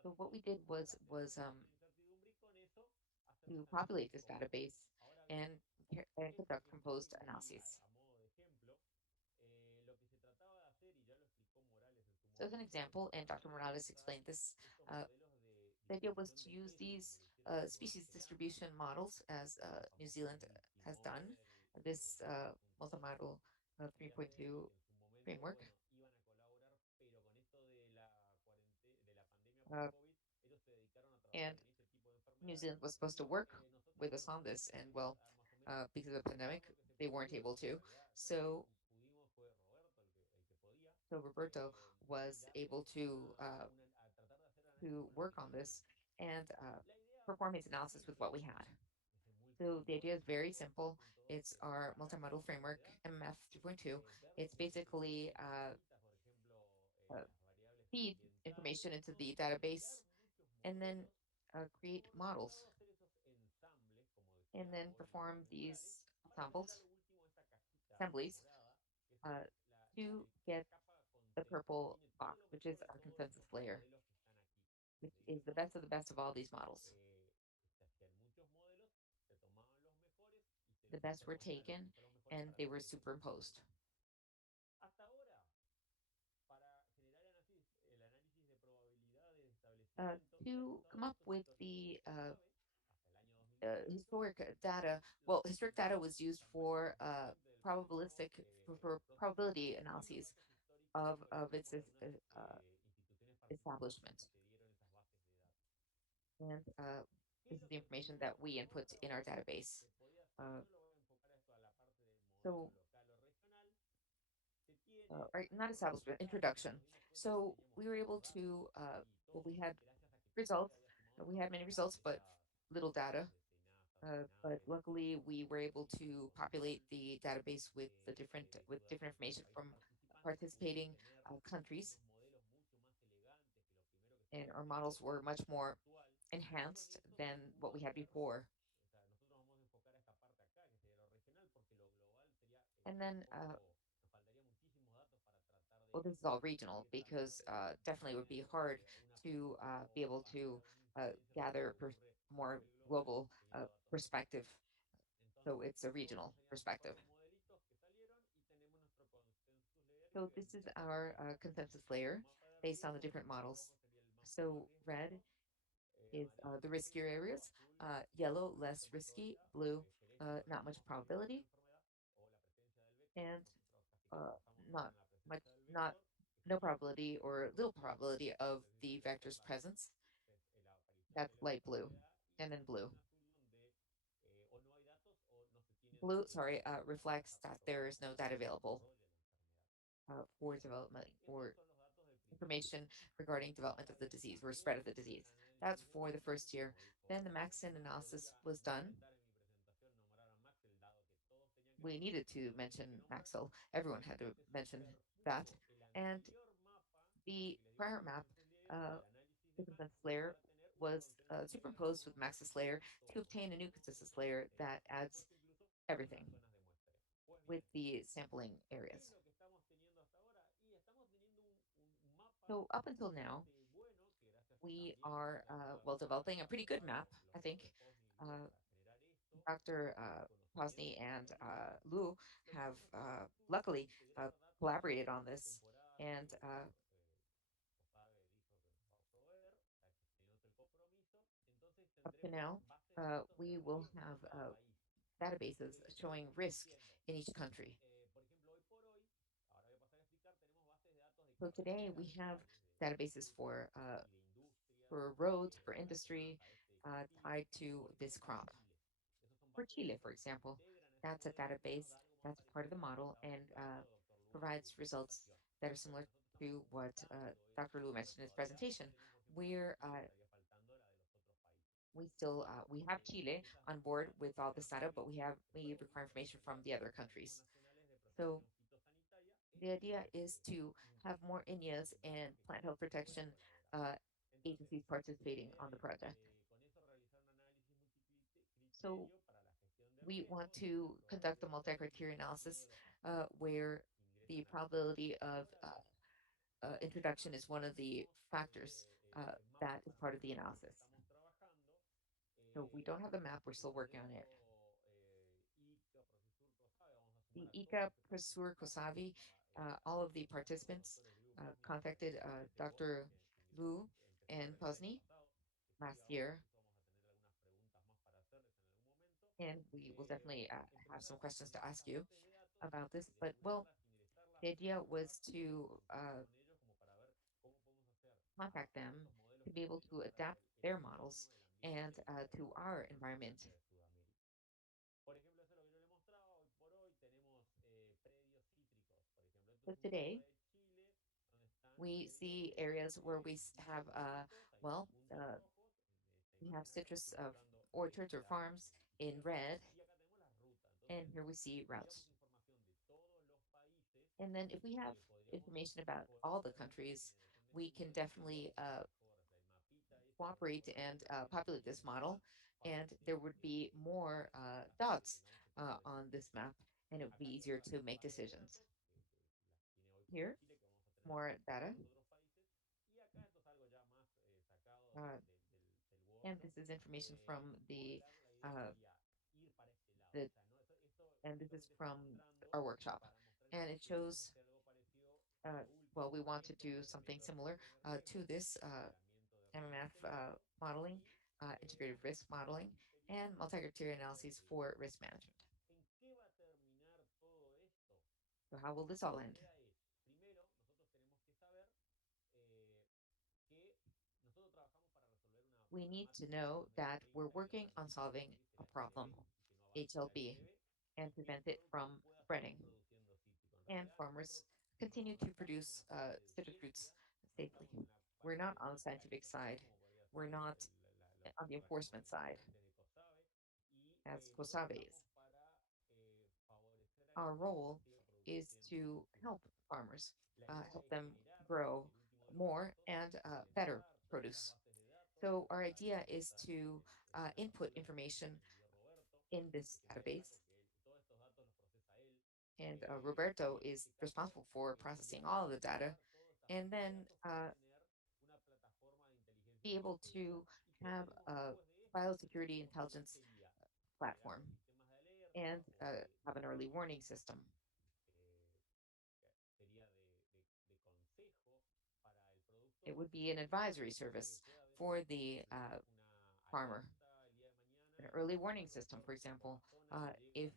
So what we did was to populate this database and, and conduct composed analyses. So as an example, and Dr. Morales explained this, uh, the idea was to use these species distribution models as New Zealand has done, this multimodal 3.2 framework. Uh, and New Zealand was supposed to work with us on this, and well, because of the pandemic, they weren't able to. So, so Roberto was able to work on this and perform his analysis with what we had. So the idea is very simple. It's our multimodal framework, MF 2.2. It's basically uh, feed information into the database and then create models and then perform these ensembles, assemblies uh, to get the purple box, which is our consensus layer, which is the best of the best of all these models. The best were taken and they were superimposed. To come up with the historic data, well, historic data was used for probabilistic, for probability analyses of its establishment. And this is the information that we input in our database. Uh, so, or not establishment, introduction. So we were able to, well, we had results. We had many results, but little data. But luckily, we were able to populate the database with different information from participating countries, and our models were much more enhanced than what we had before. And then, well, this is all regional because definitely it would be hard to be able to gather more global perspective. So it's a regional perspective. So this is our consensus layer based on the different models. So red is the riskier areas, yellow, less risky, blue, not much probability, and not much, not no probability or little probability of the vector's presence. That's light blue, and then blue. Blue, sorry, reflects that there is no data available for development or information regarding development of the disease or spread of the disease. That's for the first year. Then the Maxin analysis was done. We needed to mention Maxel. Everyone had to mention that. And the prior map, the consensus layer, was superimposed with Maxis layer to obtain a new consensus layer that adds everything with the sampling areas. So up until now, we are well developing a pretty good map, I think. Uh, Dr. Posny and Lou have luckily collaborated on this, and up to now, we will have databases showing risk in each country. So today we have databases for roads, for industry, tied to this crop. For Chile, for example, that's a database that's part of the model and provides results that are similar to what Dr. Lu mentioned in his presentation. We're we have Chile on board with all this data, but we require information from the other countries. So the idea is to have more INIAs and plant health protection uh, agencies participating on the project. So we want to conduct a multi-criteria analysis where the probability of introduction is one of the factors that is part of the analysis. So we don't have the map, we're still working on it. The ICA, PROCISUR, COSAVE, all of the participants contacted Dr. Lu and Posny last year, and we will definitely have some questions to ask you about this. But well, the idea was to contact them to be able to adapt their models and to our environment. So today, we see areas where we have, well, we have citrus orchards or farms in red, and here we see routes. And then if we have information about all the countries, we can definitely cooperate and populate this model, and there would be more dots on this map, and it would be easier to make decisions. Here, more data. Uh, and this is information from uh, the and this is from our workshop. And it shows, well, we want to do something similar to this MMF modeling, integrated risk modeling, and multi-criteria analyses for risk management. So how will this all end? We need to know that we're working on solving a problem, HLB, and prevent it from spreading. And farmers continue to produce citrus fruits safely. We're not on the scientific side. We're not on the enforcement side, as COSAVE is. Our role is to help farmers, help them grow more and better produce. So our idea is to input information in this database. And Roberto is responsible for processing all of the data and then be able to have a biosecurity intelligence platform and have an early warning system. It would be an advisory service for the farmer, an early warning system, for example, if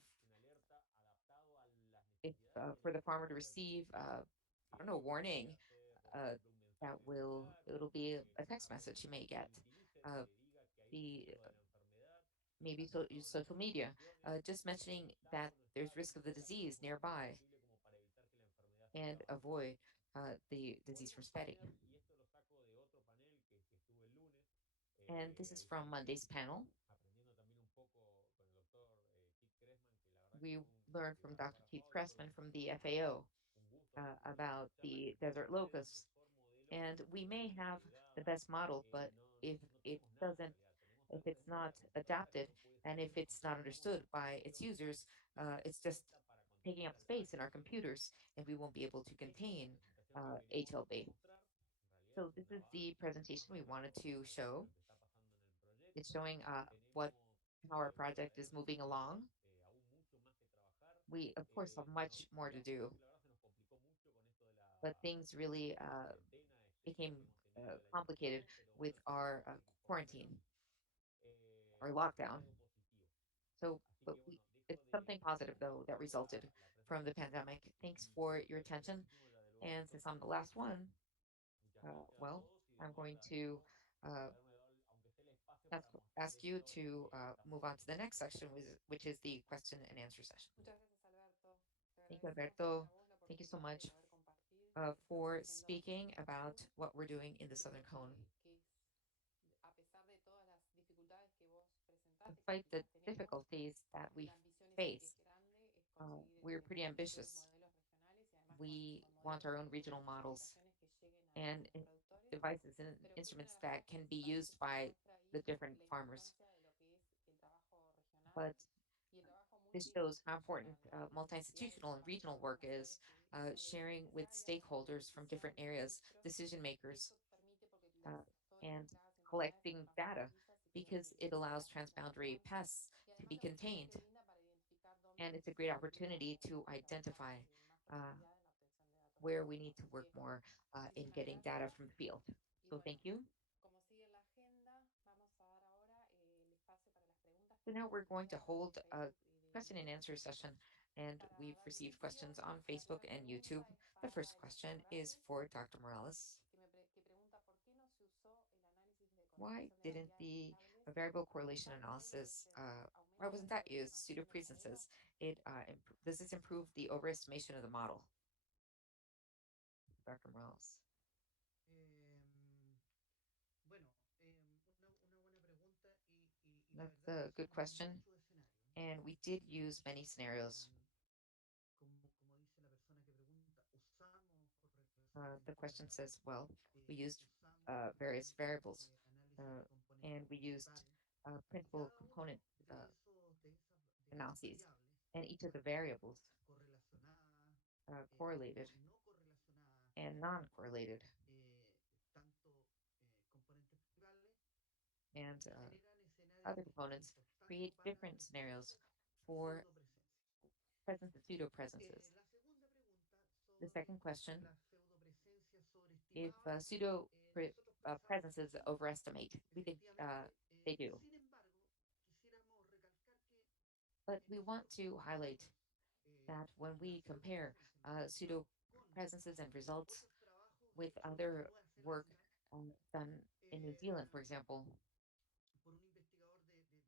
for the farmer to receive, I don't know, warning uh, it'll be a text message you may get, the maybe use social media, just mentioning that there's risk of the disease nearby and avoid the disease from spreading. And this is from Monday's panel. We learned from Dr. Keith Cressman from the FAO about the desert locusts. And we may have the best model, but if it doesn't, if it's not adapted, and if it's not understood by its users, it's just taking up space in our computers, and we won't be able to contain HLB. So this is the presentation we wanted to show. It's showing what how our project is moving along. We, of course, have much more to do, but things really became complicated with our quarantine, or lockdown. So, but it's something positive though that resulted from the pandemic. Thanks for your attention. And since I'm the last one, well, I'm going to uh, ask, ask you to move on to the next section, which is the question and answer session. Muchas gracias, Alberto. Te Thank you, agradecemos a Alberto. vos la Thank you so oportunidad much de poder compartir for haciendo speaking about presentación. what we're doing in the Southern Creo Cone. que a pesar de todas las dificultades que vos presentaste, que Despite the quizás tenemos, difficulties that we la ambición es face, grande, es conseguir we're pretty nuestros ambitious. modelos regionales y además We con want modelos our own y con regional models aplicaciones que lleguen a and todos los productores. devices and Pero creo que una instruments de las that cosas can be principales que used se by demuestra ahí the es different la farmers. importancia de lo que es el trabajo regional But y el trabajo this shows how multiinstitucional, important ¿no? Las necesidades multi-institutional de and las regional zonas work más is, pobres que son de sharing with beneficiarias, de stakeholders from different alfabetización, de areas, registros, decision y makers, eso permite, porque uh, las zonas and mezcladas en comunidades son collecting data transfronterizas y tienen because it allows transboundary interrelación, pests y to además be la oportunidad contained. que brinda para identificar dónde And it's a great necesitaríamos opportunity to trabajar identify más uh, profundidad en la obtención de datos de where we campo. need to Así work que more in muchísimas getting data gracias. from the field. Y So bueno, thank you. como sigue la agenda, vamos a dar ahora el espacio para las preguntas So que now nos han we're going to enviado de hold a Facebook y de question and YouTube. answer session, and Para we've dar received inicio, questions on la Facebook primera and YouTube. pregunta es The para first el doctor question is Morales, for Dr. Morales. que pregunta por qué no se usó el análisis de Why correlación de didn't variables the estables variable para correlation notar si analysis, why aumenta la wasn't that used? sobreestimación del modelo? Pseudopresences. Does this improve the overestimation of the model? Dr. Morales. Bueno, una buena pregunta y la That's verdad que a good usamos question. muchos escenarios. And we did use many scenarios. Como dice la persona que pregunta, usamos correlación The question temporal, says, well, we used usamos various variables, análisis de componente and we used principal y principal cada uno component de esas analyses, variables, and each of the tanto variables correlacionadas correlated como no correlacionadas, and non-correlated, tanto componentes principales, and generan escenarios other components distintos, tanto create para different scenarios presencia y for pseudopresencia. presence and pseudo-presences. La segunda pregunta The sobre second question, la pseudopresencia if sobreestimada, pseudo nosotros pensamos que presences sí, overestimate, we think efectivamente. they do. Sin embargo, quisiéramos recalcar que But we want nosotros to highlight comparamos that when la we compare pseudopresencia en relación pseudo con presences and results otros trabajos with hechos en other Nueva work Zelanda done in New eh, Zealand, for example. por un investigador de apellido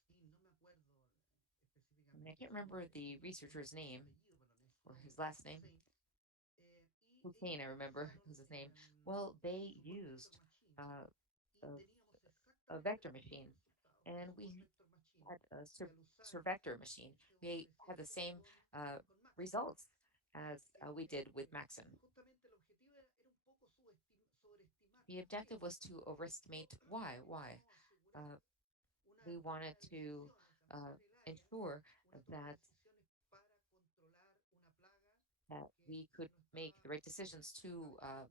Sin, no me acuerdo I mean, I específicamente can't su remember nombre, the researcher's su name apellido, perdón, es or his Hussein, last name. y ellos Hussein, I remember utilizaron was his name. Well, they su core vector used machine uh, y teníamos a exactamente vector los mismos machine, resultados. and Su core we vector machine, had a y al usar vector machine. We had the pseudopresencia same con Maxent, results as we did with Maxim. justamente el objetivo era un poco sobreestimar. The ¿Por qué? objective was to overestimate. Why? Why? Queríamos asegurar Uh, una we toma wanted de to decisiones, ampliar el área, ensure una toma de that decisiones para controlar una plaga que we si could no make estaba the right decisions to estableciendo que era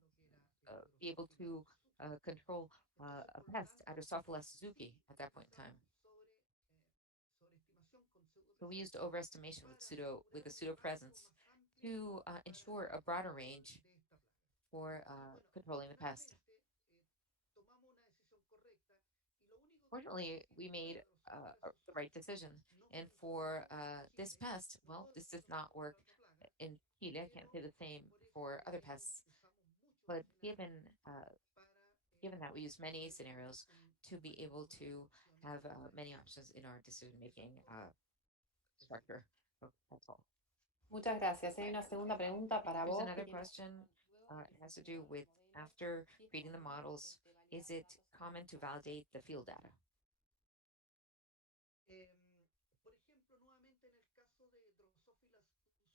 be able Drosophila to Suzuki. control Entonces, a por lo pest, tanto, Drosophila Suzuki, sí at that point in time. utilizamos sobreestimación con So we used pseudopresencia overestimation para with asegurar a un pseudo rango presence más amplio to para ensure el a broader control range de esta plaga. for Y bueno, controlling the pest. afortunadamente tomamos una decisión correcta y lo único que tuvimos Fortunately, que decir we para made Drosophila the right Suzuki decision. no And funcionó for en this Chile, pest, no well, todo el this does mundo not funcionó work para otra plaga, in Chile. I can't pero say the same por eso for other usamos pests. muchos But escenarios para given that we use many poder tomar scenarios to una be mayor able toma de to decisiones have sobre many esta plaga. options in our decision Eso es making todo. Eso es. structure. So that's all. Muchas gracias. Hay una segunda pregunta para There's vos que another tiene que ver question. con luego de que It se has to do generaron los with modelos, after si es creating the común models, validar is los it datos en common to campo. validate the field data? Por ejemplo, nuevamente en el caso de Drosophila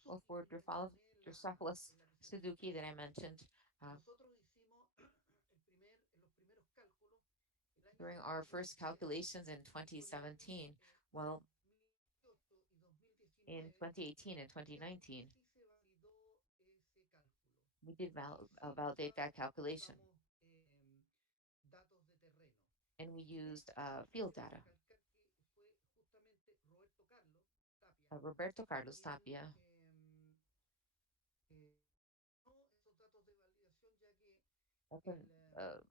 Well, Suzuki for que mencioné Drosophilus en la Suzuki presentación, that I mentioned, nosotros hicimos los primeros cálculos el año during our first 2017 calculations in y con el 2017, well, 2018 y in 2019 2018 and 2019, sí se validó ese cálculo we did y sí validate that calculation, usamos datos de terreno. and we Y de used hecho, field quisiera data. recalcar que fue justamente Roberto Carlos Tapia Roberto Carlos quien Tapia no esos datos de validación, ya que opened el, uh,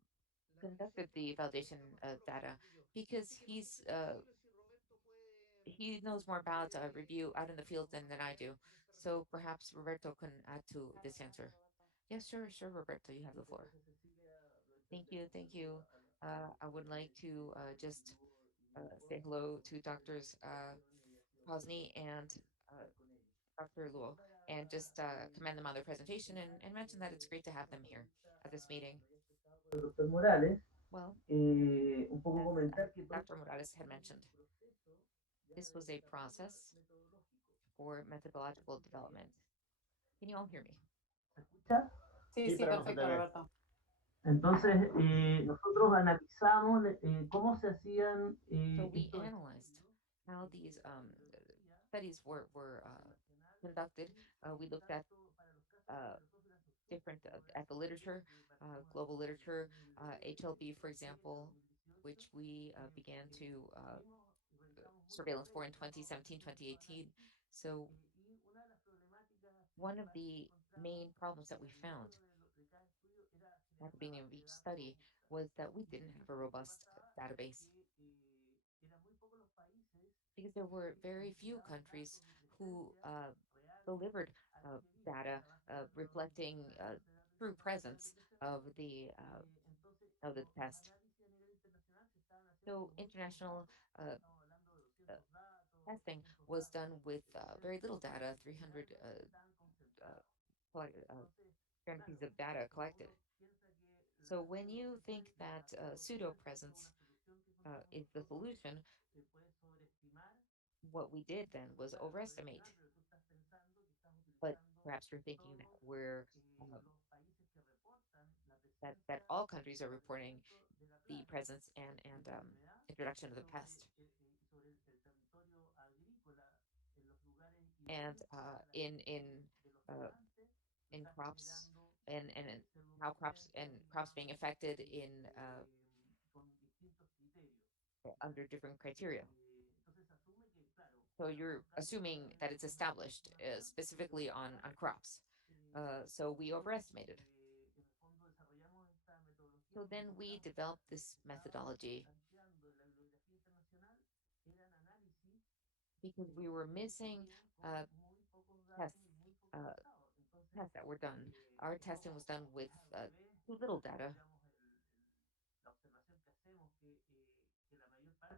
la conducted the validation data because he knows more about review out in the field than I do. So perhaps Roberto can add to this answer. Yes, sure, Roberto, you have the floor. Thank you. I would like to just say hello to Doctors Posny and Dr. Luo, and just commend them on their presentation and mention that it's great to have them here at this meeting. Doctor Morales, Well, un poco as comentar que todo Dr. Morales had mentioned, this was a process for methodological development. Can you all hear me? ¿se escucha? Sí, Sí, sí, pero no se te perfecto, ve. Roberto. Entonces, nosotros analizamos cómo se hacían So we estos analyzed how these studies were conducted. We looked uh, different at the literature, global literature, HLB, for example, which we began to surveillance for in 2017, 2018. So one of the main problems that we found at the beginning of each study was that we didn't have a robust database because there were very few countries who delivered data reflecting true presence of the pest. So international uh, uh, testing was done with very little data, 300 pieces of data collected. So when you think that pseudo presence is the solution, what we did then was overestimate. But perhaps you're thinking that that all countries are reporting the presence and introduction of the pest. And uh, in crops and how crops being affected in under different criteria. So you're assuming that it's established specifically on crops. So we overestimated. So then we developed this methodology because we were missing uh, tests, uh, tests that were done. Our testing was done with too little data.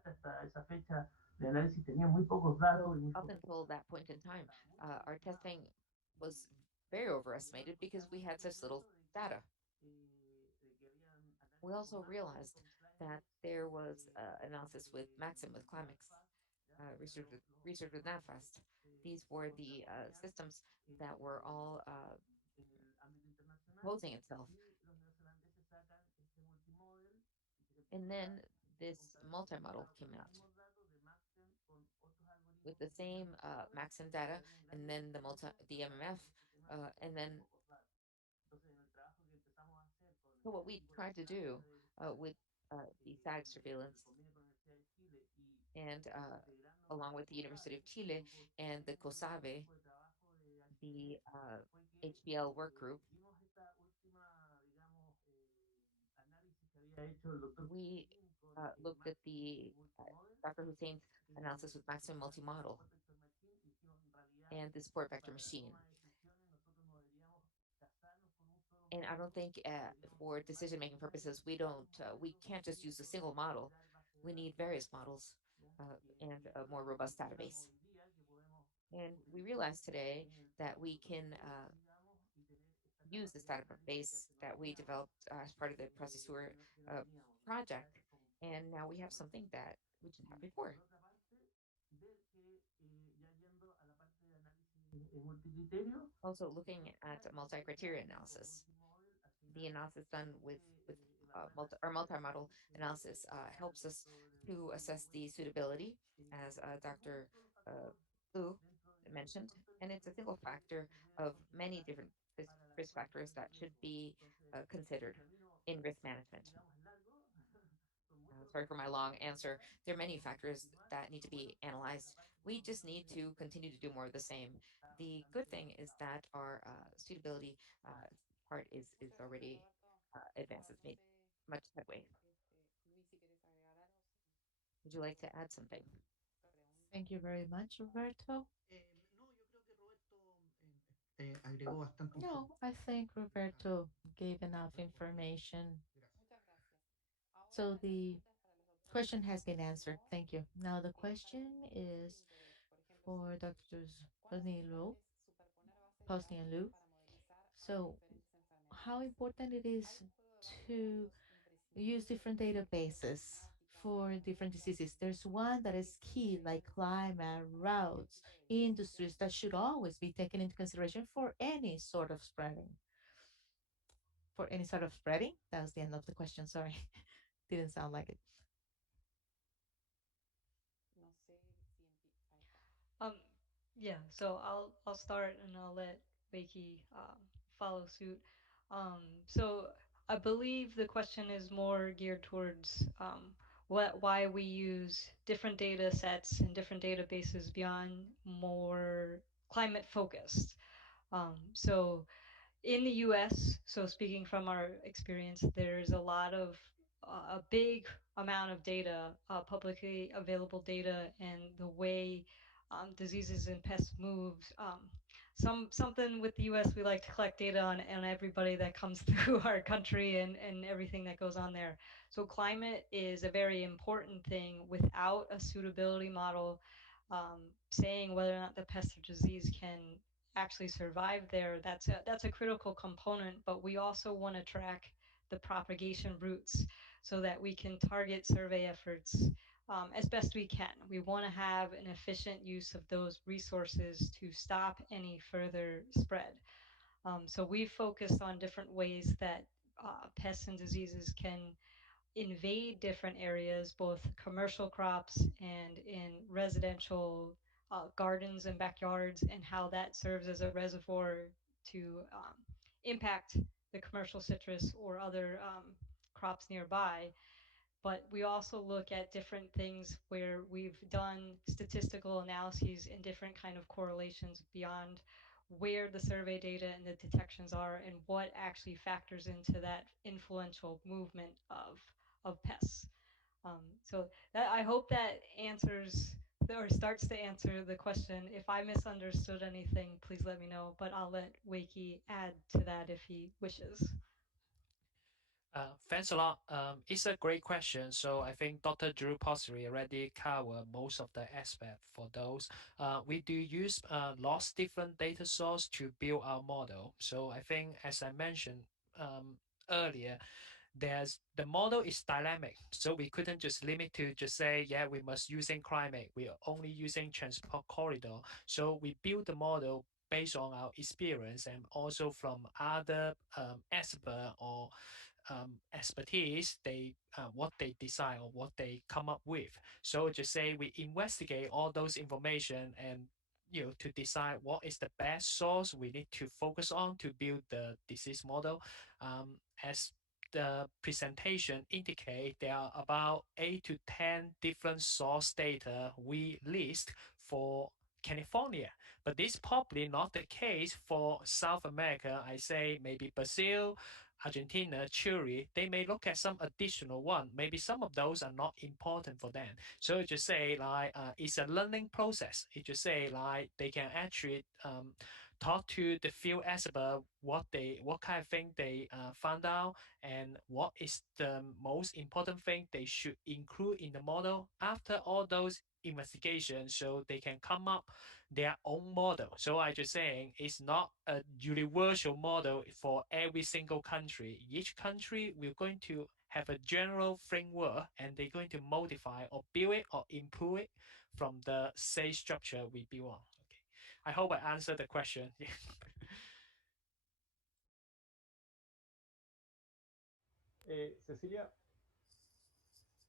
hasta esa fecha de análisis tenía muy pocos datos So y muy up pocos until that point in time, our testing was very overestimated because we had such little data. We also realized that there was analysis with Maxim, with Climax, research with NAFAST. These were the systems that were all posing itself. And then this multi-model came out with the same Maxim data, and then the MMF, and then so what we tried to do with the static surveillance and along with the University of Chile and the COSAVE, the HBL work group, we looked at the Dr. Hussein's analysis with maximum multi-model and the sport vector machine. And I don't think for decision-making purposes, we can't just use a single model. We need various models and a more robust database. And we realize today that we can use this database that we developed as part of the PROCISUR project. And now we have something that we didn't have before. Also looking at multi-criteria analysis. The analysis done with multi-model analysis helps us to assess the suitability, as Dr. Lu mentioned, and it's a single factor of many different risk factors that should be considered in risk management. Sorry for my long answer. There are many factors that need to be analyzed. We just need to continue to do more of the same. The good thing is that our suitability part is already advanced. It's made. much headway. Would you like to add something? Thank you very much, Roberto. No, yo creo que Roberto agregó bastante No, información. I think Roberto gave enough information. So the question has been answered. Thank you. Now the question is for Drs. Posney and Lu. So how important it is to use different databases for different diseases. There's one that is key, like climate, routes, industries that should always be taken into consideration for any sort of spreading. For any sort of spreading? That was the end of the question. Sorry. Didn't sound like it. Um, yeah, so I'll start and I'll let Becky follow suit. So I believe the question is more geared towards why we use different data sets and different databases beyond more climate focused. So in the US, so speaking from our experience, there's a lot of a big amount of data, publicly available data, and the way diseases and pests move. Something with the U.S. we like to collect data on everybody that comes through our country and everything that goes on there. So climate is a very important thing. Without a suitability model saying whether or not the pest or disease can actually survive there, that's a critical component. But we also want to track the propagation routes so that we can target survey efforts as best we can. We want to have an efficient use of those resources to stop any further spread. So we've focused on different ways that pests and diseases can invade different areas, both commercial crops and in residential gardens and backyards, and how that serves as a reservoir to impact the commercial citrus or other crops nearby. But we also look at different things where we've done statistical analyses and different kind of correlations beyond where the survey data and the detections are and what actually factors into that influential movement of pests. So that, I hope that answers or starts to answer the question. If I misunderstood anything, please let me know, but I'll let Wakey add to that if he wishes. Thanks a lot. It's a great question. So I think Dr. Drew Pottery already covered most of the aspect for those. We do use lots different data source to build our model. So I think, as I mentioned earlier, there's the model is dynamic, so we couldn't just limit to just say, yeah, we must using climate, we are only using transport corridor. So we build the model based on our experience and also from other expert or expertise, they what they decide or what they come up with. So just say we investigate all those information and to decide what is the best source we need to focus on to build the disease model. As the presentation indicate, there are about 8 to 10 different source data we list for California, but this probably not the case for South America. I say maybe Brazil, Argentina, Chile, they may look at some additional one. Maybe some of those are not important for them. So it just say like it's a learning process. It just say like they can actually talk to the field expert what kind of thing they found out and what is the most important thing they should include in the model after all those investigation, so they can come up their own model. So I just saying it's not a universal model for every single country. Each country we're going to have a general framework and they're going to modify or build it or improve it from the same structure we build on. Okay, I hope I answered the question. Cecilia,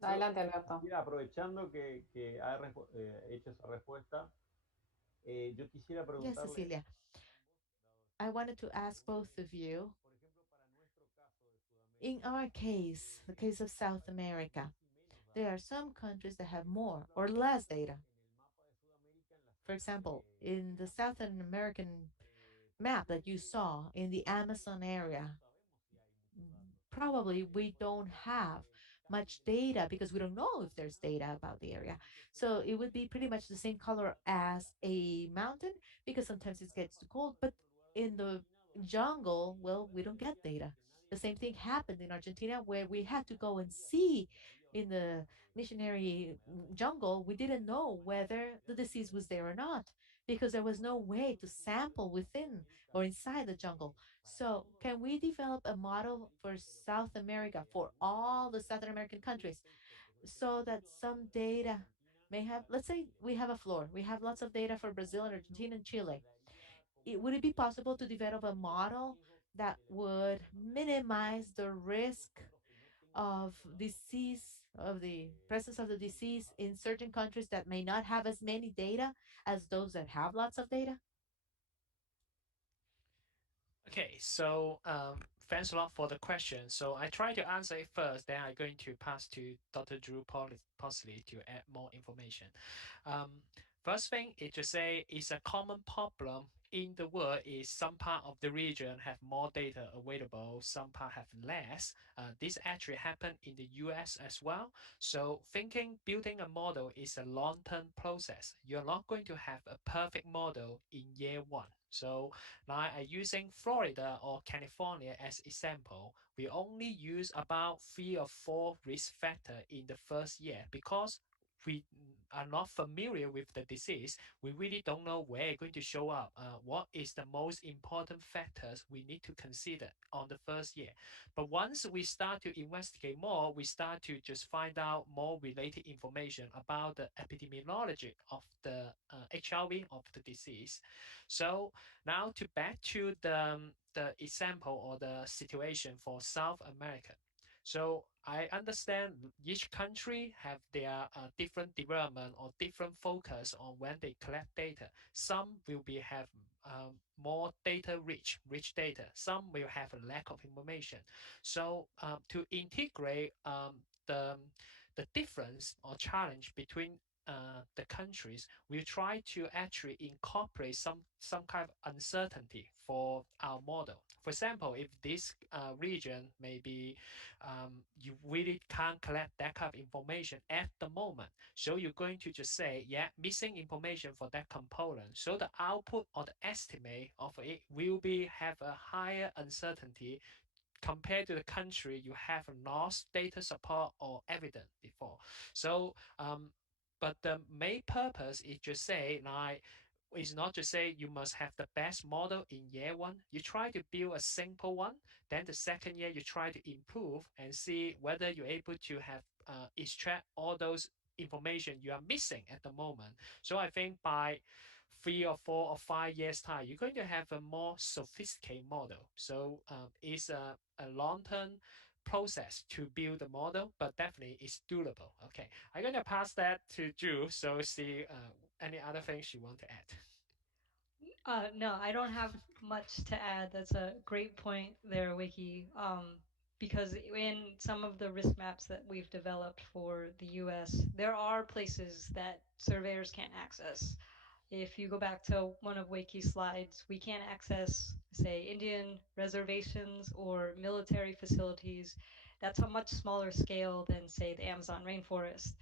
Adelante, Alberto. mira, aprovechando que ha hecho esa respuesta, yo quisiera Yes, preguntarle Cecilia. I wanted to ask both of you, por ejemplo, para nuestro caso de in Sudamérica, our case, the case of South America, más y menos there are datos. some countries that have Hemos more dado or less vueltas data. en el mapa de Sudamérica en la For zona example, in de the South Amazonas. American map that you Probablemente saw in the actualmente Amazon no area, sabemos si hay muchos datos. probably we don't have much data because we don't know if there's data about the area. So it would be pretty much the same color as a mountain because sometimes it gets too cold. But in the jungle, well, we don't get data. The same thing happened in Argentina where we had to go and see in the missionary jungle. We didn't know whether the disease was there or not because there was no way to sample within or inside the jungle. So, can we develop a model for South America, for all the Southern American countries, so that some data may have, let's say we have a floor, we have lots of data for Brazil and Argentina and Chile. Would it be possible to develop a model that would minimize the risk of disease, of the presence of the disease in certain countries that may not have as many data as those that have lots of data? Okay, so thanks a lot for the question. So I try to answer it first, then I'm going to pass to Dr. Drew possibly to add more information. First thing is to say it's a common problem in the world is some part of the region have more data available, some part have less. This actually happened in the US as well. So building a model is a long-term process. You're not going to have a perfect model in year one. So now I'm using Florida or California as example. We only use about 3 or 4 risk factor in the first year because we are not familiar with the disease. We really don't know where it's going to show up. What is the most important factors we need to consider on the first year? But once we start to investigate more, we start to just find out more related information about the epidemiology of the HLB of the disease. So now to back to the example or the situation for South America. So I understand each country have their different development or different focus on when they collect data. Some will be have more data rich data. Some will have a lack of information. So to integrate the difference or challenge between the countries, we try to actually incorporate some kind of uncertainty for our model. For example, if this region maybe you really can't collect that kind of information at the moment, so you're going to just say, yeah, missing information for that component. So the output or the estimate of it will be have a higher uncertainty compared to the country you have lost data support or evidence before. So, but the main purpose is just say like is not to say you must have the best model in year one. You try to build a simple one. Then the second year you try to improve and see whether you're able to have extract all those information you are missing at the moment. So I think by 3 or 4 or 5 years time, you're going to have a more sophisticated model. So it's a long-term process to build a model, but definitely it's doable. Okay, I'm going to pass that to Drew. So see any other things you want to add. No, I don't have much to add. That's a great point there, Wiki. Because in some of the risk maps that we've developed for the US, there are places that surveyors can't access. If you go back to one of Wakey's slides, we can't access, say, Indian reservations or military facilities. That's a much smaller scale than, say, the Amazon rainforest.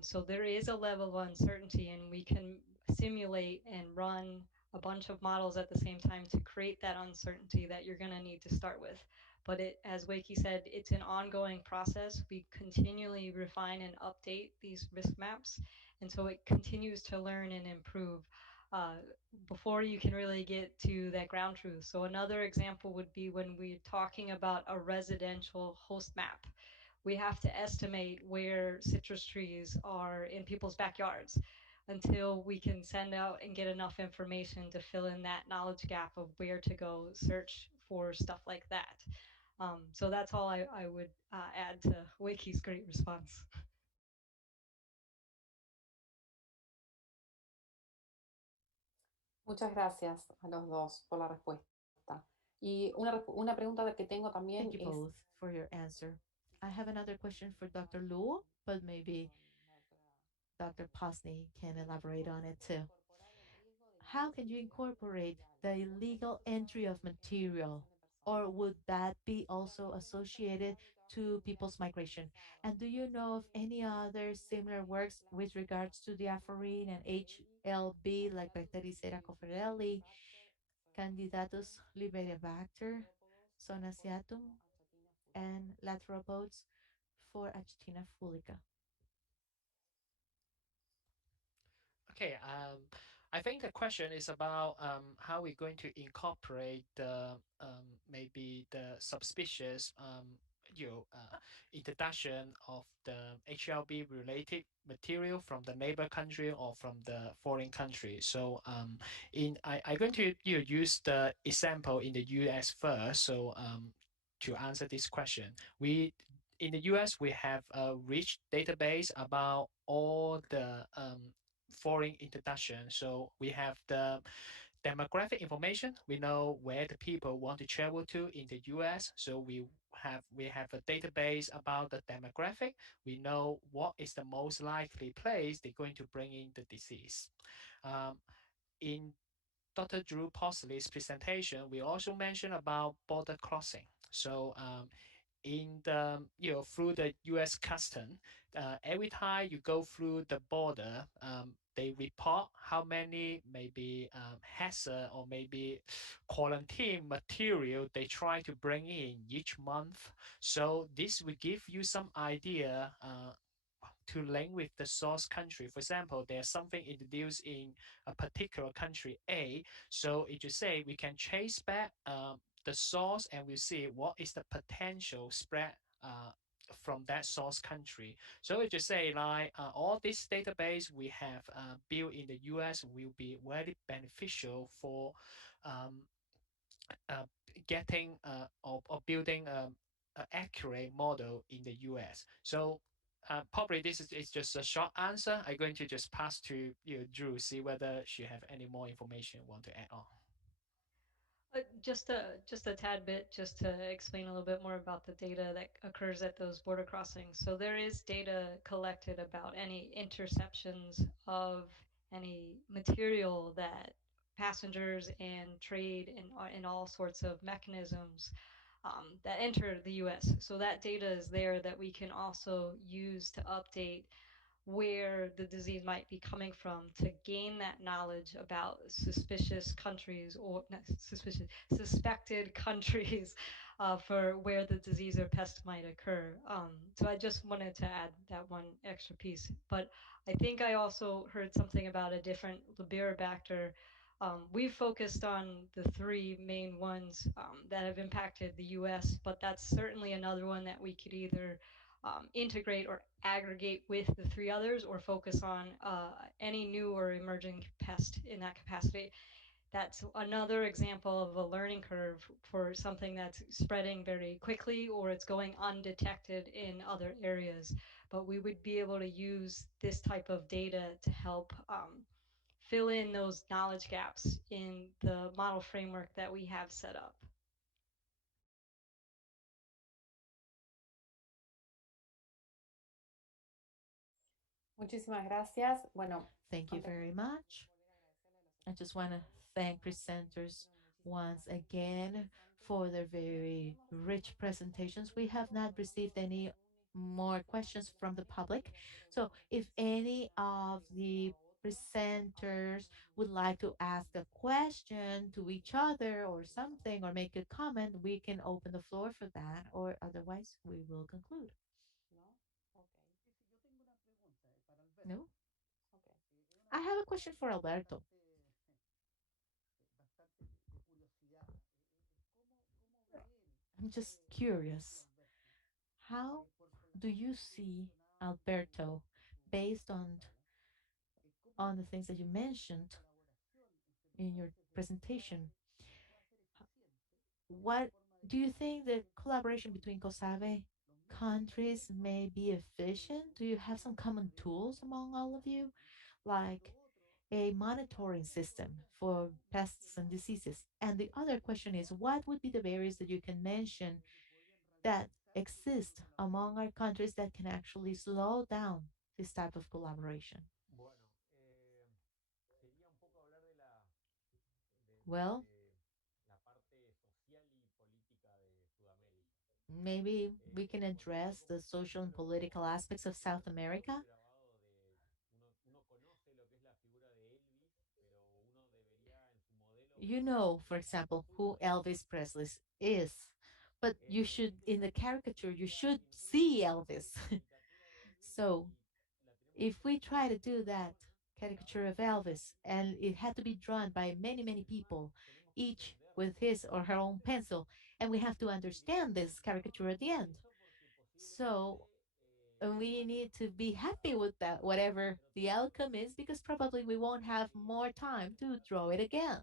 So there is a level of uncertainty, and we can simulate and run a bunch of models at the same time to create that uncertainty that you're going to need to start with. But as Wakey said, it's an ongoing process. We continually refine and update these risk maps, and so it continues to learn and improve uh, before you can really get to that ground truth. So another example would be when we're talking about a residential host map. We have to estimate where citrus trees are in people's backyards until we can send out and get enough information to fill in that knowledge gap of where to go search for stuff like that. So that's all I would add to Wiki's great response. Muchas gracias a los dos por la respuesta. Y una pregunta que tengo también Thank you es, both for your answer. I have another question for Dr. Luo, but maybe Dr. Posney can elaborate on it too. How can you incorporate the illegal entry of material or would that be also associated to people's migration? And do you know of any other similar works with regards to diaphorin and HLB, like Bacteria coferelli, Candidatus liberibacter, Sonasiatum, and lateropods for Achatina fulica? Okay, I think the question is about how we're going to incorporate the maybe the subspecies introduction of the HLB related material from the neighbor country or from the foreign country. So I'm going to use the example in the US first. So to answer this question, we in the US we have a rich database about all the foreign introduction. So we have the demographic information. We know where the people want to travel to in the US. So we have a database about the demographic. We know what is the most likely place they're going to bring in the disease. In Dr. Drew Posley's presentation, we also mentioned about border crossing. So in the through the U.S. custom, every time you go through the border, they report how many maybe hazard or maybe quarantine material they try to bring in each month. So this will give you some idea. To link with the source country. For example, there's something introduced in a particular country A. So it just say we can trace back the source and we see what is the potential spread from that source country. So it just say like all this database we have built in the US will be very beneficial for um, uh, getting or building an accurate model in the US. So probably this is just a short answer. I'm going to just pass to Drew, see whether she have any more information want to add on. Just a tad bit, just to explain a little bit more about the data that occurs at those border crossings. So there is data collected about any interceptions of any material that passengers and trade in all sorts of mechanisms that enter the U.S. So that data is there that we can also use to update where the disease might be coming from to gain that knowledge about suspicious countries or not suspicious, suspected countries for where the disease or pest might occur. So I just wanted to add that one extra piece. But I think I also heard something about a different Liberibacter. We've focused on the three main ones that have impacted the US, but that's certainly another one that we could either integrate or aggregate with the three others or focus on any new or emerging pest in that capacity. That's another example of a learning curve for something that's spreading very quickly or it's going undetected in other areas. But we would be able to use this type of data to help fill in those knowledge gaps in the model framework that we have set up. Muchísimas gracias. Bueno, Thank you very much. I just want to thank presenters once again for their very rich presentations. We have not received any more questions from the public. So if any of the presenters would like to ask a question to each other or something or make a comment, we can open the floor for that, or otherwise we will conclude. ¿no? Okay. Sí, sí, yo tengo una pregunta para No? Alberto. Okay. Es una I have a pregunta question for Alberto. bastante de curiosidad. ¿Cómo ve él I'm just esto, curious. Alberto? How Por las do you cosas que usted see mencionaba Alberto en based su fala, on cómo the things that you la mentioned colaboración entre los in your países de presentation? COSAVE pueda ser eficiente en What forma de do que you los think the mismos collaboration insectos, between COSAVE los mismos countries insectos may be efficient? Do you have some common tools among all of you, y lo like otro, a ¿qué monitoring barreras system podrían ser for tú pests and mencionar diseases? And the other question is, ¿ya? what would be the barriers that you can mention Que podrían that ralentizar este tipo de exist among our colaboración? countries that can actually slow down this type of collaboration? Bueno, sería un poco hablar de Well, la parte social y política maybe we can address the social and political aspects of South America. You know, for example, who Elvis Presley is, but you should, in the caricature, you should see Elvis. So if we try to do that caricature of Elvis, and it had to be drawn by many, many people, each with his or her own pencil, and we have to understand this caricature at the end. So we need to be happy with that, whatever the outcome is, because probably we won't have more time to draw it again.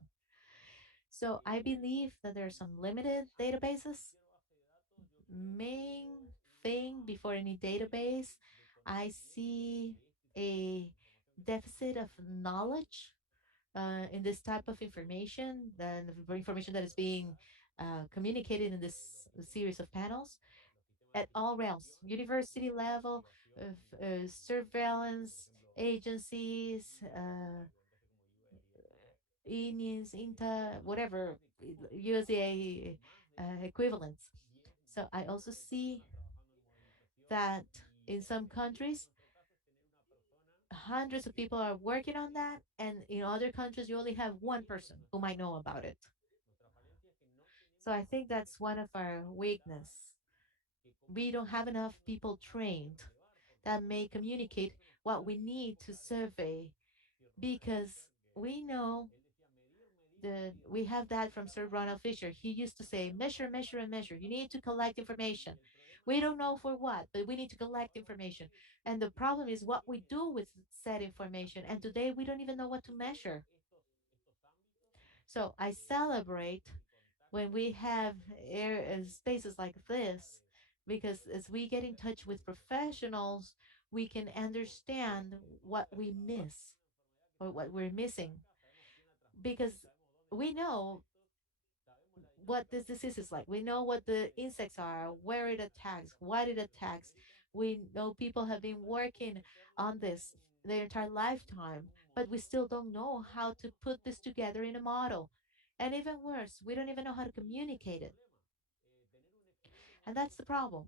So I believe that there are some limited databases. Main thing before any database, I see a deficit of knowledge in this type of information, the information that is being communicated in this series of panels at all realms, university level, surveillance agencies, INIS, INTA, whatever, USA equivalents. So I also see that in some countries, hundreds of people are working on that, and in other countries, you only have one person who might know about it. So I think that's one of our weakness. We don't have enough people trained that may communicate what we need to survey, because we know that we have that from Sir Ronald Fisher. He used to say, measure, measure, and measure. You need to collect information. We don't know for what, but we need to collect information. And the problem is what we do with said information. And today we don't even know what to measure. So I celebrate when we have spaces like this, because as we get in touch with professionals, we can understand what we miss or what we're missing, because we know what this disease is like. We know what the insects are, where it attacks, what it attacks. We know people have been working on this their entire lifetime, but we still don't know how to put this together in a model. And even worse, we don't even know how to communicate it. And that's the problem.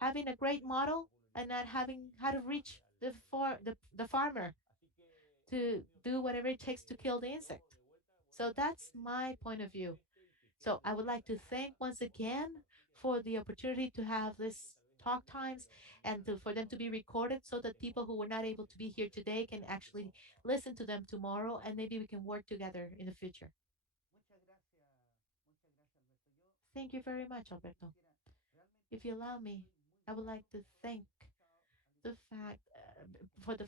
Having a great model and not having how to reach the farmer to do whatever it takes to kill the insect. So that's my point of view. So I would like to thank once again for the opportunity to have this talk times, and for them to be recorded so that people who were not able to be here today can actually listen to them tomorrow, and maybe we can work together in the future. Thank you very much, Alberto. If you allow me, I would like to thank the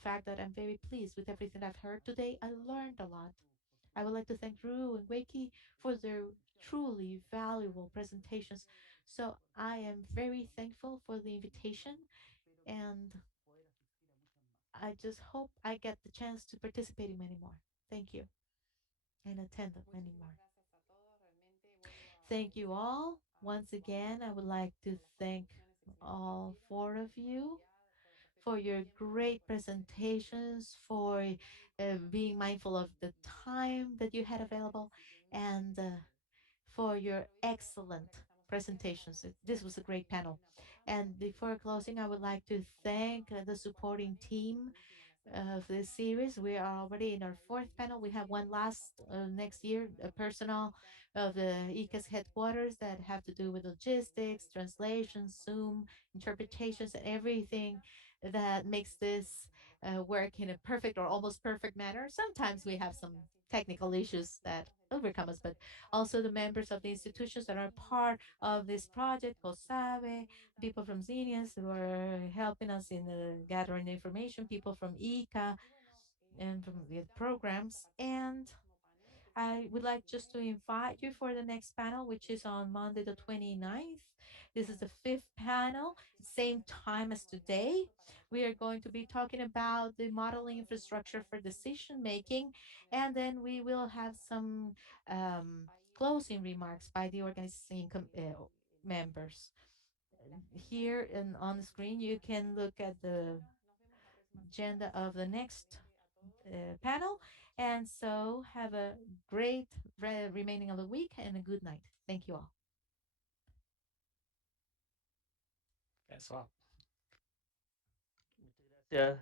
fact that I'm very pleased with everything I've heard today. I learned a lot. I would like to thank Ru and Wakey for their truly valuable presentations. So I am very thankful for the invitation, and I just hope I get the chance to participate in many more. Thank you, and attend many more. Thank you all. Once again, I would like to thank all four of you for your great presentations, for being mindful of the time that you had available, and for your excellent presentations. This was a great panel. And before closing, I would like to thank the supporting team of this series. We are already in our fourth panel. We have one last next year, personnel of the IICA's headquarters that have to do with logistics, translation, Zoom, interpretations, and everything that makes this work in a perfect or almost perfect manner. Sometimes we have some technical issues that overcome us, but also the members of the institutions that are part of this project, COSAVE, people from Xenius who are helping us in gathering information, people from ICA and from the programs. And I would like just to invite you for the next panel, which is on Monday, the 29th. This is the fifth panel, same time as today. We are going to be talking about the modeling infrastructure for decision making, and then we will have some closing remarks by the organizing members. Here and on the screen, you can look at the agenda of the next panel. And so have a great remaining of the week and a good night. Thank you all. as well. Muchas gracias,